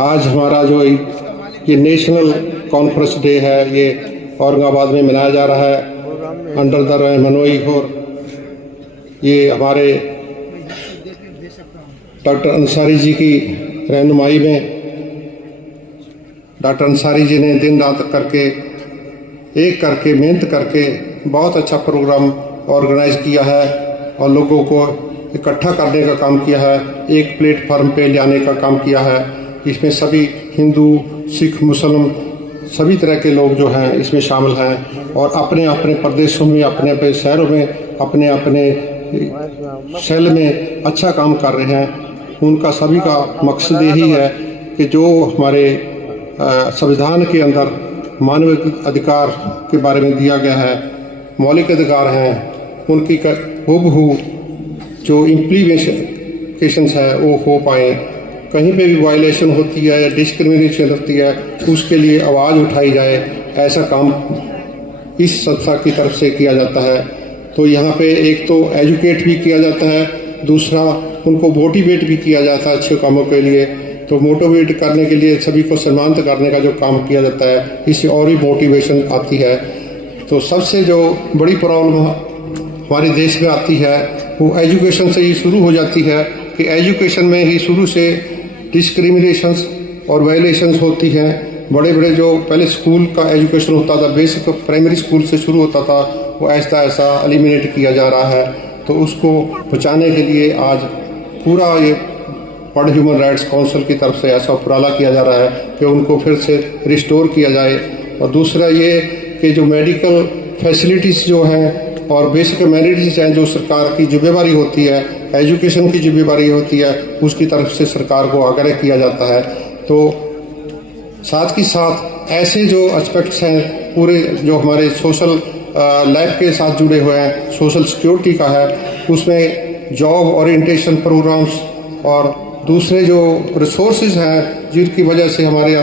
आज हमारा जो ये नेशनल कॉन्फ्रेंस डे है, ये औरंगाबाद में मनाया जा रहा है अंडर द रहनुमाई और ये हमारे डॉक्टर अंसारी जी की रहनुमाई में डॉक्टर अंसारी जी ने दिन रात करके एक करके मेहनत करके बहुत अच्छा प्रोग्राम ऑर्गेनाइज किया है और लोगों को इकट्ठा करने का काम किया है, एक प्लेटफॉर्म पे लाने का काम किया है। इसमें सभी हिंदू, सिख, मुस्लिम सभी तरह के लोग जो हैं इसमें शामिल हैं और अपने अपने प्रदेशों में, अपने अपने शहरों में, अपने अपने सेल में अच्छा काम कर रहे हैं। उनका सभी का मकसद यही है कि जो हमारे संविधान के अंदर मानव अधिकार के बारे में दिया गया है, मौलिक अधिकार हैं, उनकी हूबहू जो इम्प्लीमेंटेशंस है वो हो पाए। कहीं पे भी वायलेशन होती है या डिस्क्रिमिनेशन होती है तो उसके लिए आवाज़ उठाई जाए, ऐसा काम इस संस्था की तरफ से किया जाता है। तो यहाँ पे एक तो एजुकेट भी किया जाता है, दूसरा उनको मोटिवेट भी किया जाता है अच्छे कामों के लिए। तो मोटिवेट करने के लिए सभी को सम्मानित करने का जो काम किया जाता है, इससे और भी मोटिवेशन आती है। तो सबसे जो बड़ी प्रॉब्लम हमारे देश में आती है वो एजुकेशन से ही शुरू हो जाती है कि एजुकेशन में ही शुरू से डिस्क्रिमिनेशंस और वायलेशंस होती हैं। बड़े बड़े जो पहले स्कूल का एजुकेशन होता था, बेसिक प्राइमरी स्कूल से शुरू होता था, वो ऐसा ऐसा एलिमिनेट किया जा रहा है। तो उसको बचाने के लिए आज पूरा ये वर्ल्ड ह्यूमन राइट्स काउंसिल की तरफ से ऐसा उपराला किया जा रहा है कि उनको फिर से रिस्टोर किया जाए। और दूसरा ये कि जो मेडिकल फैसिलिटीज़ जो हैं और बेसिक एमिनिटीज़ हैं, जो सरकार की जिम्मेवारी होती है, एजुकेशन की जिम्मेवारी होती है, उसकी तरफ से सरकार को आग्रह किया जाता है। तो साथ ही साथ ऐसे जो एस्पेक्ट्स हैं पूरे जो हमारे सोशल लाइफ के साथ जुड़े हुए हैं, सोशल सिक्योरिटी का है, उसमें जॉब ओरिएंटेशन प्रोग्राम्स और दूसरे जो रिसोर्सेज हैं जिनकी वजह से हमारे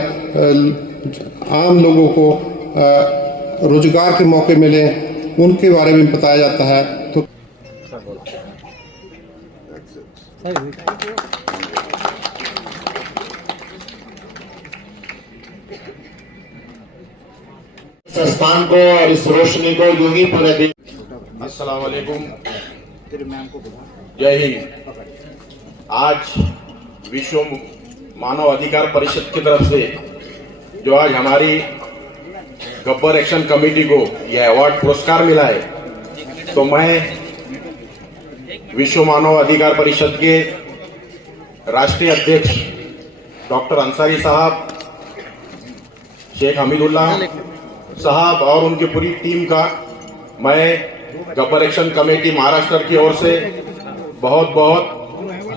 आम लोगों को रोजगार के मौके मिले, उनके बारे में बताया जाता है। तो संस्थान को और इस रोशनी को यूं ही पूरे दिन। अस्सलाम वालेकुम, जय हिंद। आज विश्व मानव अधिकार परिषद की तरफ से जो आज हमारी गब्बर एक्शन कमेटी को यह अवार्ड पुरस्कार मिला है, तो मैं विश्व मानव अधिकार परिषद के राष्ट्रीय अध्यक्ष डॉक्टर अंसारी साहब, शेख हमीदुल्लाह साहब और उनकी पूरी टीम का मैं गब्बर एक्शन कमेटी महाराष्ट्र की ओर से बहुत बहुत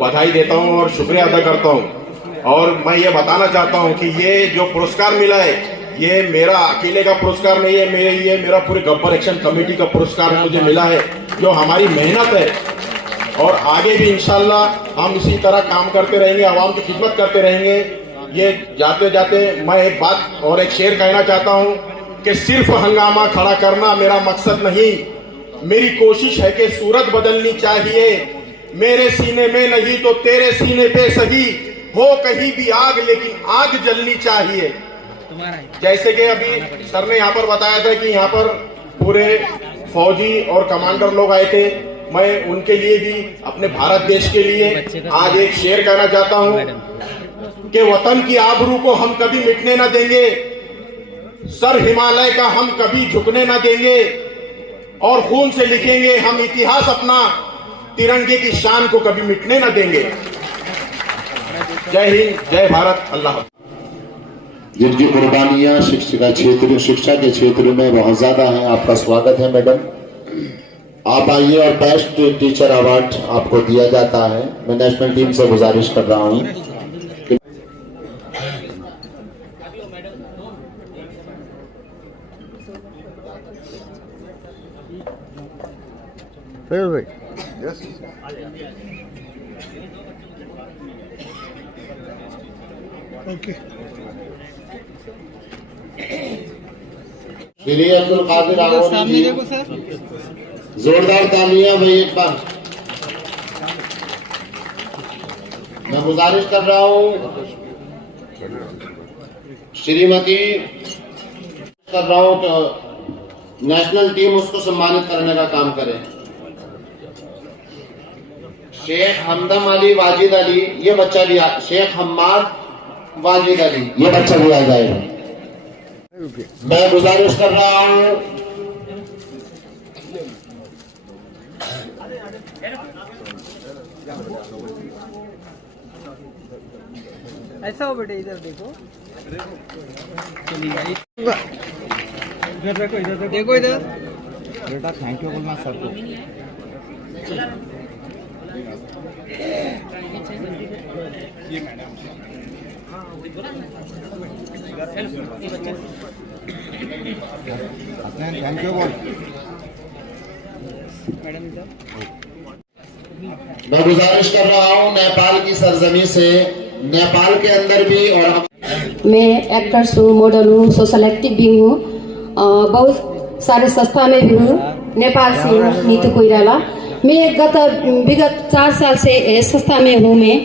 बधाई देता हूं और शुक्रिया अदा करता हूं। और मैं ये बताना चाहता हूं कि ये जो पुरस्कार मिला है, ये मेरा अकेले का पुरस्कार नहीं है, ये मेरा पूरे गब्बर एक्शन कमेटी का पुरस्कार मुझे मिला है, जो हमारी मेहनत है। और आगे भी इंशाल्लाह हम इसी तरह काम करते रहेंगे, आवाम की खिदमत करते रहेंगे। ये जाते जाते मैं एक बात और एक शेर कहना चाहता हूं कि सिर्फ हंगामा खड़ा करना मेरा मकसद नहीं, मेरी कोशिश है कि सूरत बदलनी चाहिए। मेरे सीने में नहीं तो तेरे सीने पे सही हो कहीं भी आग, लेकिन आग जलनी चाहिए। जैसे कि अभी सर ने यहाँ पर बताया था कि यहाँ पर पूरे फौजी और कमांडर लोग आए थे, मैं उनके लिए भी अपने भारत देश के लिए आज एक शेर कहना चाहता हूँ कि वतन की आबरू को हम कभी मिटने न देंगे, सर हिमालय का हम कभी झुकने न देंगे, और खून से लिखेंगे हम इतिहास अपना, तिरंगे की शान को कभी मिटने न देंगे। जय हिंद, जय भारत, अल्लाह। जिनकी कुर्बानियां शिक्षा के क्षेत्र में बहुत ज्यादा हैं। आपका स्वागत है मैडम, आप आइए और बेस्ट टीचर अवार्ड आपको दिया जाता है। मैं नेशनल टीम से गुजारिश कर रहा हूं कि श्री अब्दुल कादिर आगोनी जी, जोरदार तालियां भाई एक बार। मैं गुजारिश कर रहा हूं श्रीमती कर रहा हूं कि नेशनल टीम उसको सम्मानित करने का काम करे। शेख हमदम अली वाजिद अली, ये बच्चा भी शेख हम्माद वाजिद अली, ये बच्चा भी आ जाएगा। मैं गुजारिश कर रहा हूं ऐसा हो बेटे, इधर देखो, इधर देखो, इधर देखो, इधर बेटा थैंक यू बोलना सर को। थैंक यू बोल। मैं गुजारिश कर रहा हूं नेपाल की सरजमी से, नेपाल के अंदर भी, और मैं एक्टर्स हूँ, मॉडल हूँ, सोशल एक्टिव भी हूँ, बहुत सारे संस्था में भी हूँ। नेपाल से हूँ, नीतू कोइराला। मैं विगत 4 साल से इस संस्था में हूँ। मैं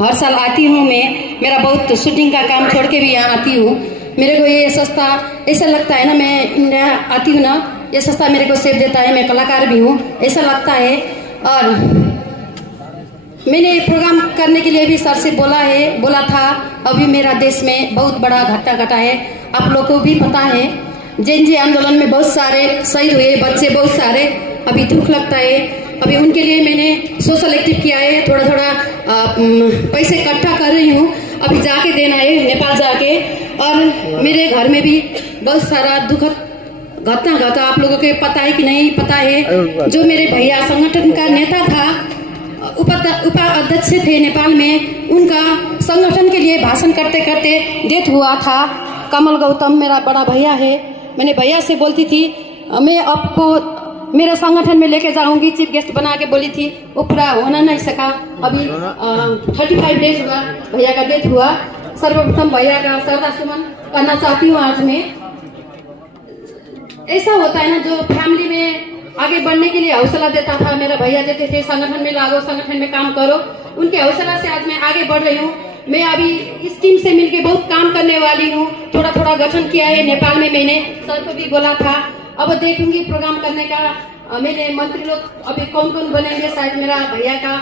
हर साल आती हूँ। मैं मेरा बहुत शूटिंग का काम छोड़ के भी यहाँ आती हूँ। मेरे को ये संस्था ऐसा लगता है ना, मैं इंडिया आती हूँ ना, ये संस्था मेरे को सेव देता है। मैं कलाकार भी हूँ, ऐसा लगता है। और मैंने प्रोग्राम करने के लिए भी सर से बोला था। अभी मेरा देश में बहुत बड़ा घटना घटा है, आप लोग को भी पता है। जेएनजी आंदोलन में बहुत सारे शहीद हुए बच्चे, बहुत सारे, अभी दुख लगता है। अभी उनके लिए मैंने सोशल एक्टिव किया है, थोड़ा थोड़ा पैसे इकट्ठा कर रही हूँ, अभी जाके देना है नेपाल जाके। और मेरे घर में भी बहुत सारा दुखद घटना घटा, आप लोगों को पता है कि नहीं पता है। जो मेरे भैया संगठन का नेता था, उपाध्यक्ष थे नेपाल में, उनका संगठन के लिए भाषण करते करते डेथ हुआ था। कमल गौतम मेरा बड़ा भैया है। मैंने भैया से बोलती थी मैं आपको मेरे संगठन में लेके जाऊंगी, चीफ गेस्ट बना के बोली थी, वो पूरा होना नहीं सका। अभी 35 डेज हुआ, भैया का डेथ हुआ। सर्वप्रथम भैया का श्रद्धा सुमन करना चाहती हूँ आज मैं। ऐसा होता है ना, जो फैमिली में आगे बढ़ने के लिए हौसला देता था, मेरा भैया देते थे, संगठन में लागो, संगठन में काम करो, उनके हौसला से आज मैं आगे बढ़ रही हूँ। मैं अभी इस टीम से मिलके बहुत काम करने वाली हूँ। थोड़ा थोड़ा गठन किया है नेपाल में, मैंने सर को भी बोला था। अब देखूंगी प्रोग्राम करने का। मेरे मंत्री लोग अभी कौन कौन बनेंगे, शायद मेरा भैया का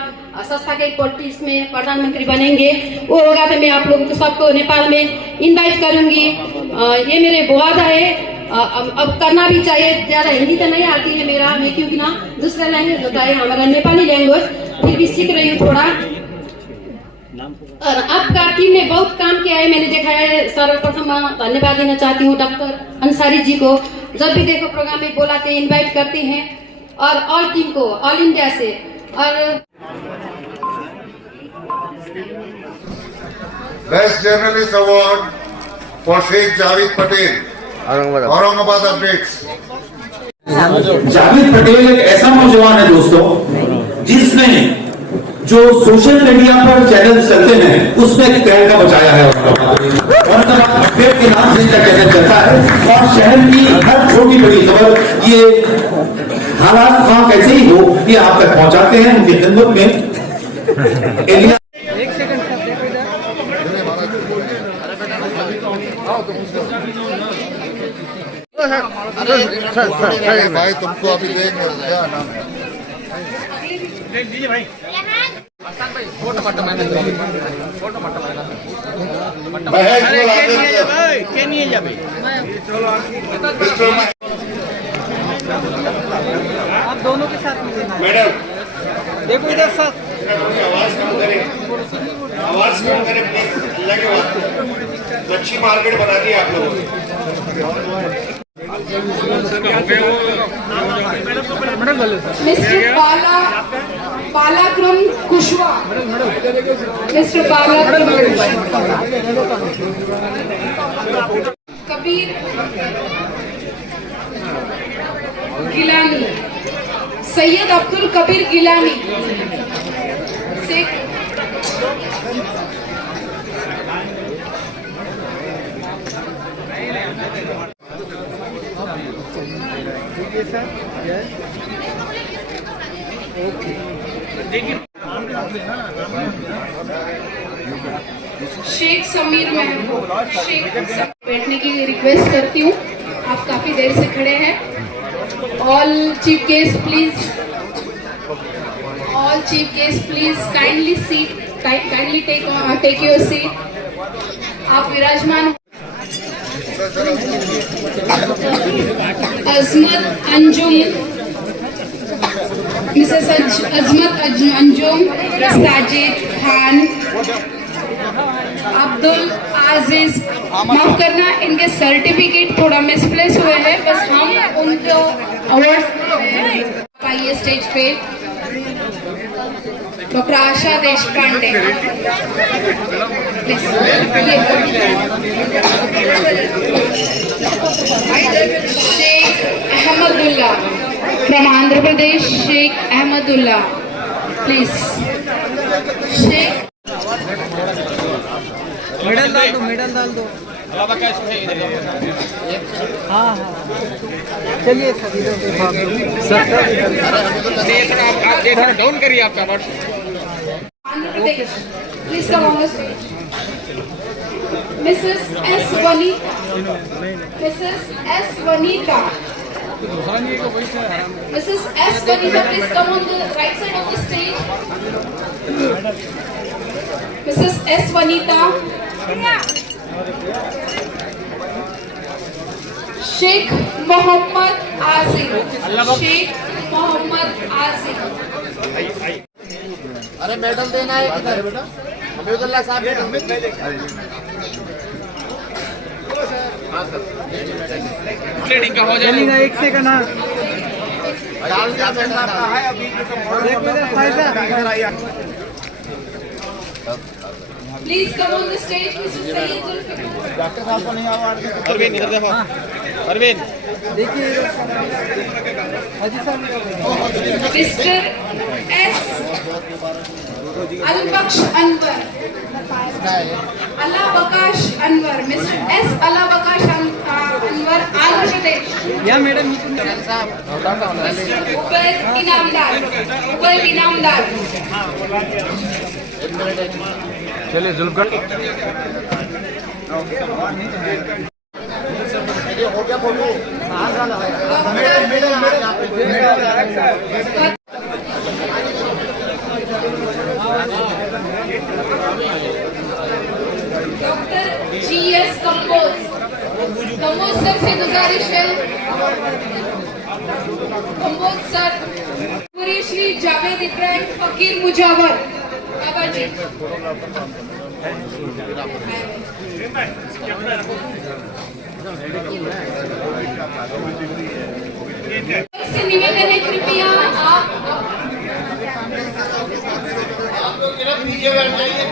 संस्था के पॉलिटिक्स में प्रधानमंत्री बनेंगे, वो होगा तो मैं आप लोगों को सबको नेपाल में इनवाइट करूंगी। ये मेरे वादा है। अब करना भी चाहिए। ज्यादा हिंदी तो नहीं आती है मेरा, मैं क्योंकि ना दूसरा लैंग्वेज होता है हमारा नेपाली लैंग्वेज, फिर भी सीख रही हूँ थोड़ा। और आपका टीम ने बहुत काम किया है, मैंने देखा है। सर्वप्रथम धन्यवाद देना चाहती हूँ डॉक्टर अंसारी जी को। जब भी देखो प्रोग्राम में बोलाते हैं, इनवाइट करते हैं। और ऑल टीम को, ऑल इंडिया से। और best journalist award for Shaikh Javed Patel, Aurangabad updates. Javed Patel एक ऐसा नौजवान है दोस्तों, जिसने जो सोशल मीडिया पर चैनल चलते हैं उसमें एक तहलका बचाया है। औरंगाबाद अपडेट के नाम से इसका चैनल चलता है और शहर की हर छोटी बड़ी खबर, ये हालात वहां कैसे ही हो, ये आप तक पहुंचाते हैं उनकी खिदमत में। एक सेकंड सर, देखो इधर। भाई तुमको अभी देंगे, क्या नाम है? भाई फोटो मत मारना, फोटो मत मारना। अरे के नहीं जा भाई, चलो आप दोनों के साथ में मैडम देखो इधर सर। आवाज कम करें, आवाज कम करें प्लीज, अल्लाह के वास्ते। मच्छी मार्केट बना दिया आप लोगों ने। मिस्टर बालाक्रम कुशवाहा, मिस्टर बालाक्रम कबीर गिलानी, सैयद अब्दुल कबीर गिलानी, शेख समीर महबूब, बैठने की रिक्वेस्ट करती हूँ, आप काफी देर से खड़े हैं। All chief guest please, all chief guest please kindly seat, kindly take your seat. आप विराजमान। अजमत अंजुम, मिसेस अजमत अंजुम, साजिद खान, अब्दुल आजिज, माफ करना इनके सर्टिफिकेट थोड़ा मिसप्लेस हुए हैं, बस हम उनको अवार्ड पाइए स्टेज पे। Doctor Asha Deshpande, Shaikh Ahmadullah from Andhra Pradesh, Shaikh Ahmadullah please. Shaikh medal डाल दो, मेडल डाल दो। हाँ हाँ चलिए सर, डाउन करिए आपका Andhra Pradesh, please come on stage. Mrs S Vanita, Mrs S Vanita, Mrs S Vanita, please come on the right side of the stage. Mrs S Vanita. Sheikh Mohammed Asif, Sheikh Mohammed Asif. अरे मेडल देना है किधर बेटा? हमीदुल्लाह साहब ट्रेनिंग का हो जाएगा। एक सेकंड ना डाल दिया बेटा आपका है अभी please come on the stage Mr Syed Zulfikar. Doctor साहब को नहीं अवार्ड दे। अरविंद इधर देखो, अरविंद देखिए mister S Albakhsh Anwar, Alabakash Anwar, mister S Alabakash Anwar, Andhra Pradesh. या मैडम उबैद इनामदार, उबैद इनामदार। चलिए जुल्फगढ़ हो गया photo. Doctor GS Kamboj, Kamboj sir से गुजारिश है, कंबोज सर। श्री जावेद इब्राहिम फकीर मुजावर, बाबा जी। से निवेदन है कृपया आप पीछे बैठ जाइए,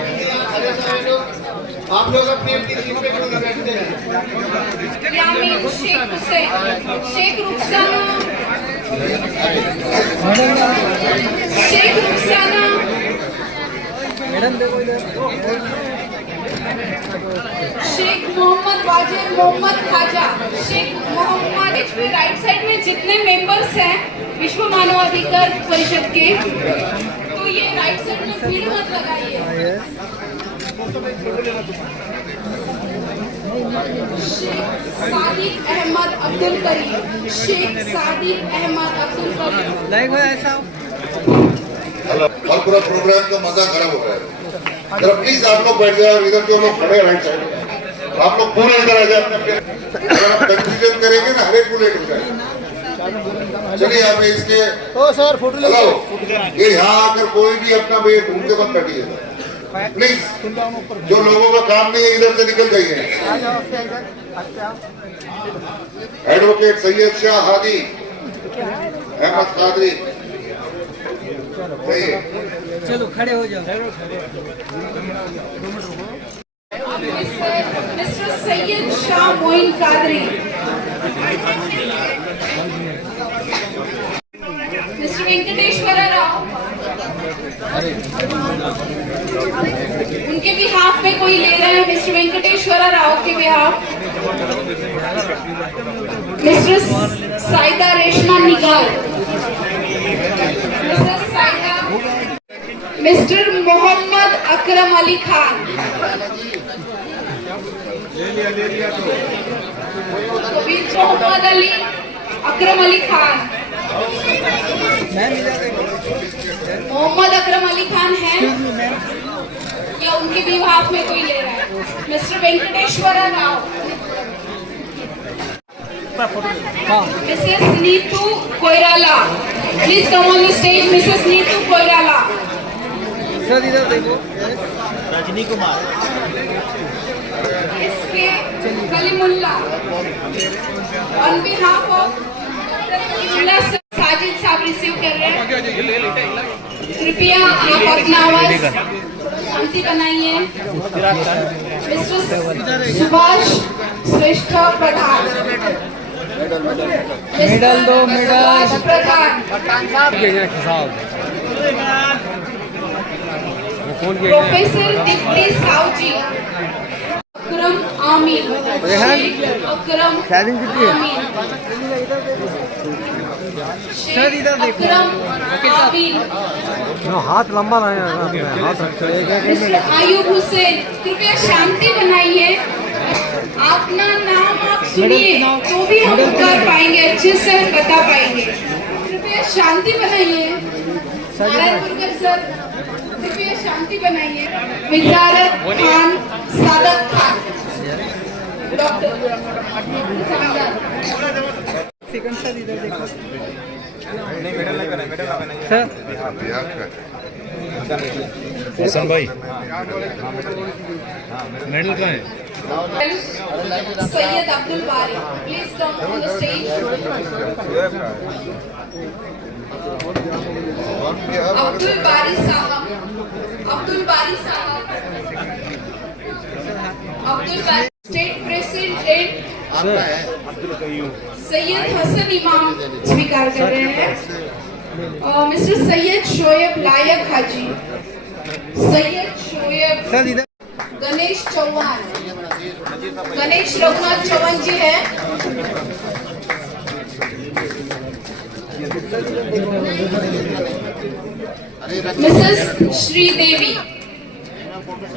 आप लोग अपनी अपनी सीट पे खड़े बैठते हैं। यामीन शेख हुसैन, शेख रुखसाना, शेख रुखसाना, शेख मोहम्मद वाजिद मोहम्मद खाजा, शेख मोहम्मद। इस पे राइट साइड में जितने मेंबर्स हैं विश्व मानवाधिकार परिषद के, तो ये राइट साइड में भीड़ मत लगाइए। शेख सादिक अहमद अब्दुल करीम, शेख सादिक अहमद अब्दुल करीम। देखो ऐसा और पूरा प्रोग्राम का मजा खराब हो रहा है। जरा प्लीज आप लोग बैठ जाओ, इधर जो लोग खड़े राइट साइड आप लोग पूरे इधर आ जाए अपने। अगर आप कंफ्यूजन करेंगे ना हर एक को लेट हो जाएगा। चलिए आप इसके सर फोटो ये यहाँ आकर कोई भी अपना ढूंढ के मत बैठिए। प्लीज, जो लोगों का काम नहीं है इधर से निकल जाइए। एडवोकेट सैयद शाह हादी अहमद कादरी, चलो खड़े हो जाओ। मिस्टर सैयद शाह मोइन कादरी, मिस्टर वेंकटेश्वर राव, उनके बिहाफ में कोई ले रहा है? मिस्टर वेंकटेश्वर राव के behalf. Mr Saida Reshma Nigar, Mr Saida, Mr Mohammad Akram Ali Khan, Mohammad Ali Akram Ali Khan, Mohammad Akram Ali Khan है या उनके विभाग में कोई ले रहा है? Mr Venkateswara Rao, Mrs Neetu Koirala, please come on the stage. Mrs Neetu Koirala. Sir इधर देखो, रजनी कुमार, इसके Kalimullah, on behalf of Sajid साहब रिसीव कर रहे हैं। कृपया आप अपना आवाज शांति बनाइए। मिस्टर सुभाष श्रेष्ठ प्रधान, मेडल दो, मेडल प्रधान, प्रोफेसर दीप्ति साहू, अकरम आमीन, अकरम आमीन, सर इधर देखो, अकरम आमीन, हाथ लंबा हाथ मिस्टर आयूब हुसैन। कृपया शांति बनाइए। अपना नाम आप सुनिए तो भी हम कर पाएंगे, अच्छे से हम बता पाएंगे। कृपया शांति बनाइए। नारायणपुरकर सर, कृपया शांति बनाइए। विजारत खान, सादत खान, डॉक्टर सेकंड सर इधर देखो। नहीं मेडल नहीं बना, मेडल ना बनाइए सर। हसन भाई मेडल कहाँ है? सैयद अब्दुल बारी, please come on the stage. Abdul बारी साहब, अब्दुल बारी साहब, अब्दुल बारी स्टेट प्रेसिडेंट सैयद हसन इमाम स्वीकार कर रहे हैं। मिस्टर सैयद शोएब लायक हाजी, सैयद शोएब, गणेश चौहान, गणेश रघुनाथ चौहान जी है। मिसेस श्रीदेवी,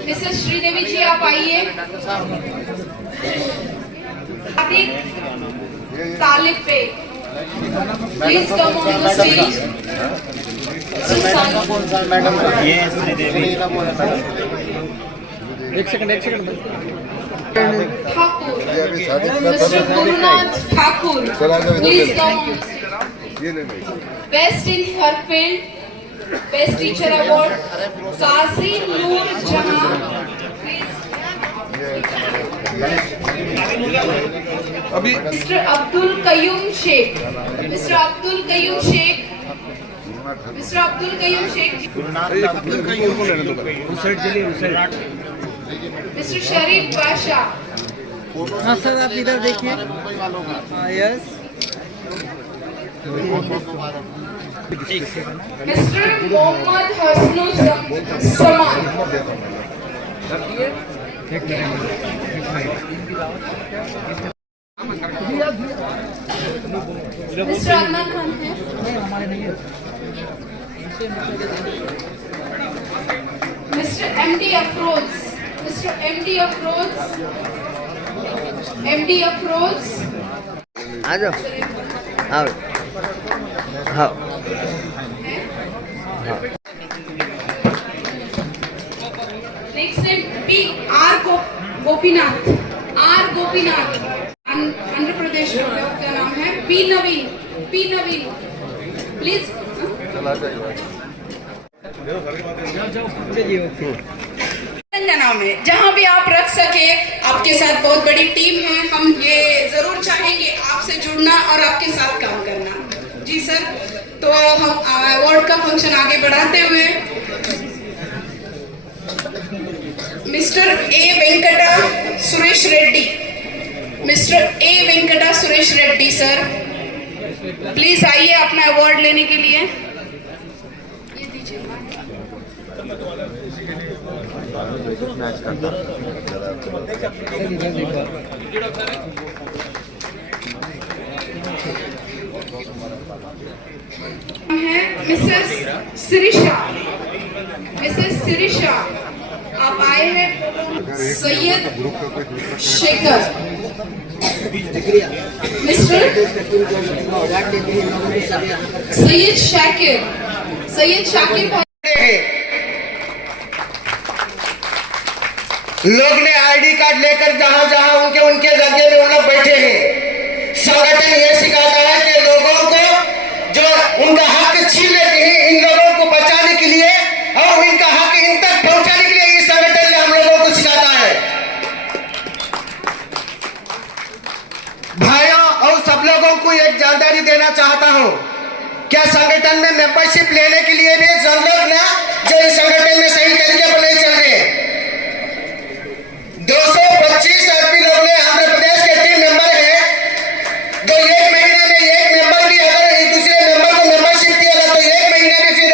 मिसेस श्रीदेवी जी आप आइए। तालिब पे please come on the stage. Madam ये श्रीदेवी, एक second Thakur, mister Gurunath Thakur, please come. Best in her field, best teacher award Qazi Noor Jahan, अभी mister Abdul Qayyum Sheikh, mister Abdul Qayyum Sheikh, mister Abdul Qayyum Sheikh, mister Sharif Badshah. हाँ सर आप इधर देखिए। Yes mister Mohammad Hasnul Saman, mister Adnan Khan है। Mister MD Afroz, mister MD Afroz, MD Afroz आ जाओ। हाँ हाँ next name P R Gopinath, R Gopinath, Andhra Pradesh का नाम है। P Naveen, P Naveen please. चलिए ओके। भावना में, जहां भी आप रख सके। आपके साथ बहुत बड़ी टीम है, हम ये जरूर चाहेंगे आपसे जुड़ना और आपके साथ काम करना। जी सर, तो हम अवार्ड का फंक्शन आगे बढ़ाते हुए mister A Venkata Suresh Reddy, mister A Venkata Suresh Reddy sir please आइए अपना अवार्ड लेने के लिए। ये दीजिए। है मिसेस सिरिशा, मिसेस सिरिशा आप आए हैं। सैयद शेखर, मिस्टर सैयद शाकिर, सैयद शाकिर लोग ने आईडी कार्ड लेकर जहां जहां उनके जगह में उन लोग बैठे हैं। संगठन ये सिखाता है कि लोगों को जो उनका हक छीन लेते हैं, इन लोगों को बचाने के लिए और इनका हक इन तक पहुंचाने के लिए इस संगठन ने हम लोगों को सिखाता है। भाइयों और सब लोगों को एक जानकारी देना चाहता हूं, क्या संगठन में मेंबरशिप लेने के लिए भी सब लोग ना जो इस संगठन में सही तरीके पर नहीं चल रहे। 225 एमपी लोग ने आंध्र प्रदेश के 3 मेंबर हैं, तो एक महीने में एक मेंबर भी अगर दूसरे मेंबर को मेंबरशिप दिया तो एक महीने में फिर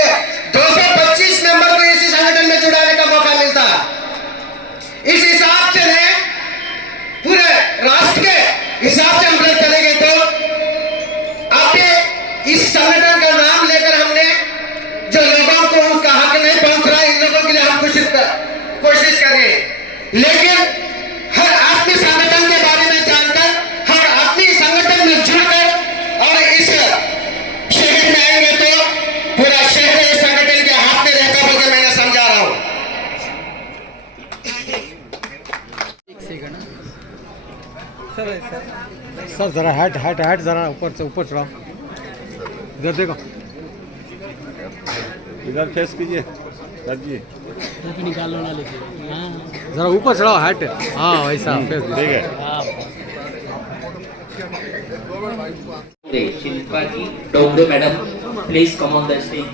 225 मेंबर को इसी संगठन में जुड़ाने का मौका मिलता। इस हिसाब से ने पूरे राष्ट्र के हिसाब से हम लोग चलेंगे तो आपके इस संगठन का नाम लेकर हमने जो लोगों को उसका हक नहीं पहुंच रहा, इन लोगों के लिए हम कोशिश करें। लेकिन हर आदमी संगठन के बारे में जानकर, हर आदमी संगठन में जुड़कर और इस शहर में आएंगे तो पूरा शहर इस संगठन के हाथ में रहता होगा, मैं समझा रहा हूं। सर जरा हट जरा ऊपर से ऊपर चढ़ाओ, इधर देखो, इधर फेस कीजिए सर जी, निकालो ना लेके, जरा ऊपर चढ़ाओ, हट, हाँ वैसा फेस, ठीक है। Shilpa ji Dongre madam please come on the stage.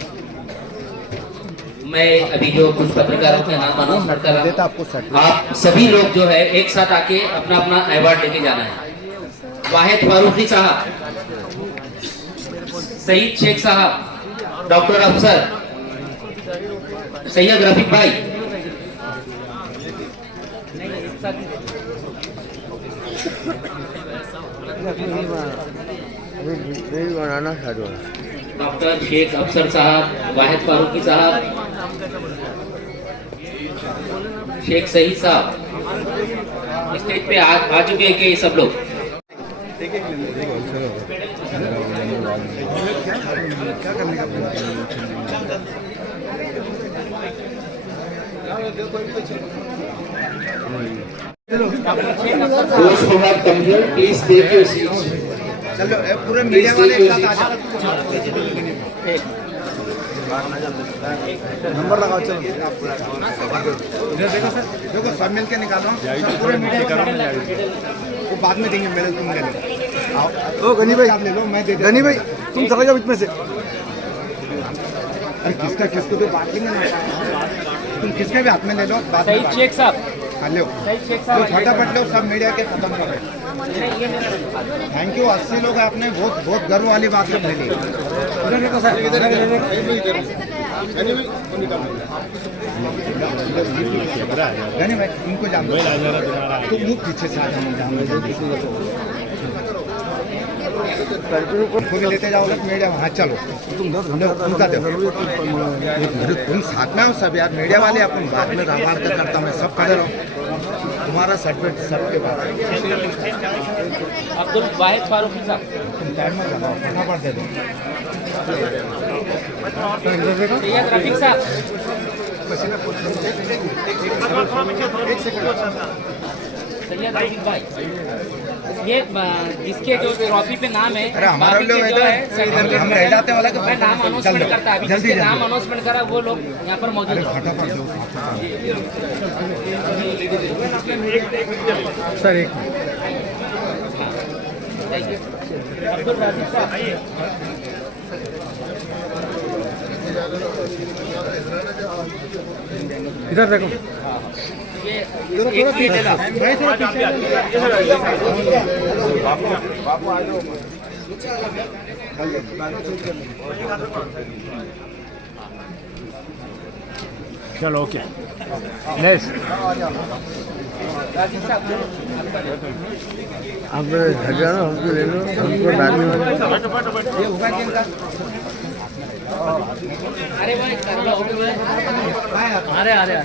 मैं अभी जो कुछ पत्रकारों के नाम अनाउंस करता रहा, आप सभी लोग जो है एक साथ आके अपना अपना अवार्ड लेके जाना है। वाहिद फारूकी साहब, सईद शेख साहब, डॉक्टर अफसर, सैयद रफीक भाई, बनाना डॉक्टर शेख अफसर साहब, वाहिद फारूकी साहब, शेख सईद साहब स्टेज पे आ चुके हैं कि सब लोग। Those who have come here, please take your seats. चलो पूरे मीडिया वाले एक साथ आ जाओ, नंबर लगाओ, चलो इधर देखो सर, देखो सब मिल के निकालो, पूरे मीडिया वो बाद में देंगे, मेरे तुम ले लो। ओ गनी भाई आप ले लो, मैं दे, गनी भाई तुम चले जाओ इसमें से। अरे किसका किसको तो बात लेंगे ना, तुम किसके भी हाथ में ले लो, बात में शेख साहब लो, फटाफट लो, सब मीडिया के खत्म कर रहे। थैंक यू, 80 लोग आपने बहुत बहुत गर्व वाली बात कर ली। गनी भाई उनको जान तुम मुख पीछे से आ जाओ, खुद लेते जाओ मीडिया वहाँ, चलो तुम तुम साथ में हो सब यार, मीडिया वाले अपन बाद में रामायण का करता, मैं सब खड़े रहो, तुम्हारा सर्टिफिकेट सबके पास। अब्दुल वाहिद फारूकी साहब तुम टाइम में लगाओ, फटाफट दे दो। सैयद रफीक साहब, एक सेकंड, सैयद रफीक भाई, ये जिसके जो ट्रॉफी पे नाम है, अरे हमारा बाकी लोग के जो है इधर हम रह जाते हैं वाला मैं नाम अनाउंसमेंट करता है, अभी जिसके नाम अनाउंसमेंट करा वो लोग यहाँ पर मौजूद हैं। सर एक अब्दुल राजीव साहब आइए। इधर देखो, ये एक प्लेट है ना। चलो ओके नेक्स्ट। आप हजारों हमको ले लो, हमको बाद में ये होगा किनका? अरे भाई अरे अरे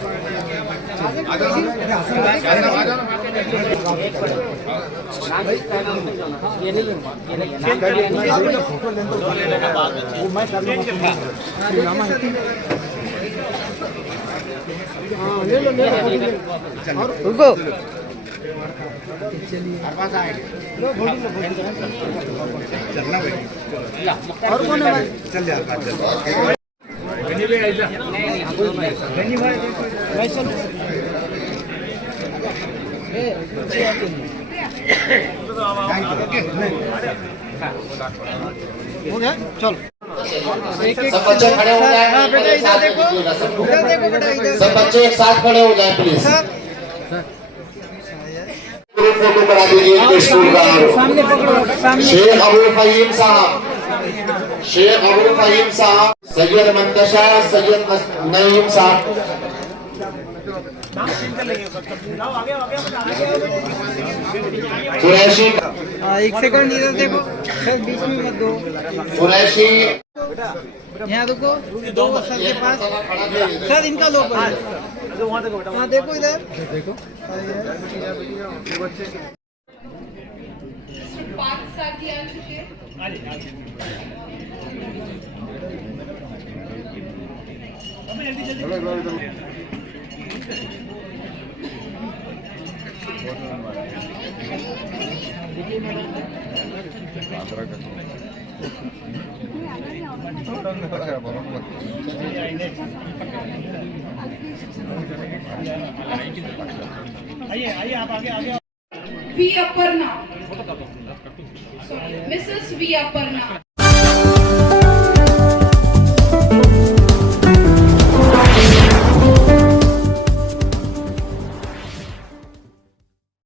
रुको और कौन है भाई? चल यार बात चल। हो गया चलो। सब बच्चे खड़े हो जाए बेटा, इधर देखो, इधर देखो बेटा, इधर सब बच्चे एक साथ खड़े हो जाए प्लीज। फोटो करा दीजिए स्कूल का। शेख अबुल फहीम साहब, शेख अबुल फहीम साहब, सैयद मंतशा, सैयद नईम साहब। कुरैशी, एक सेकंड इधर देखो सर, बीच में मत दो। कुरैशी यहाँ देखो, दो सर के पास सर, इनका लो हाँ देखो इधर देखो। 5 साथी आ चुके हैं। आइए आप आगे। V Aparna, Mrs V Aparna.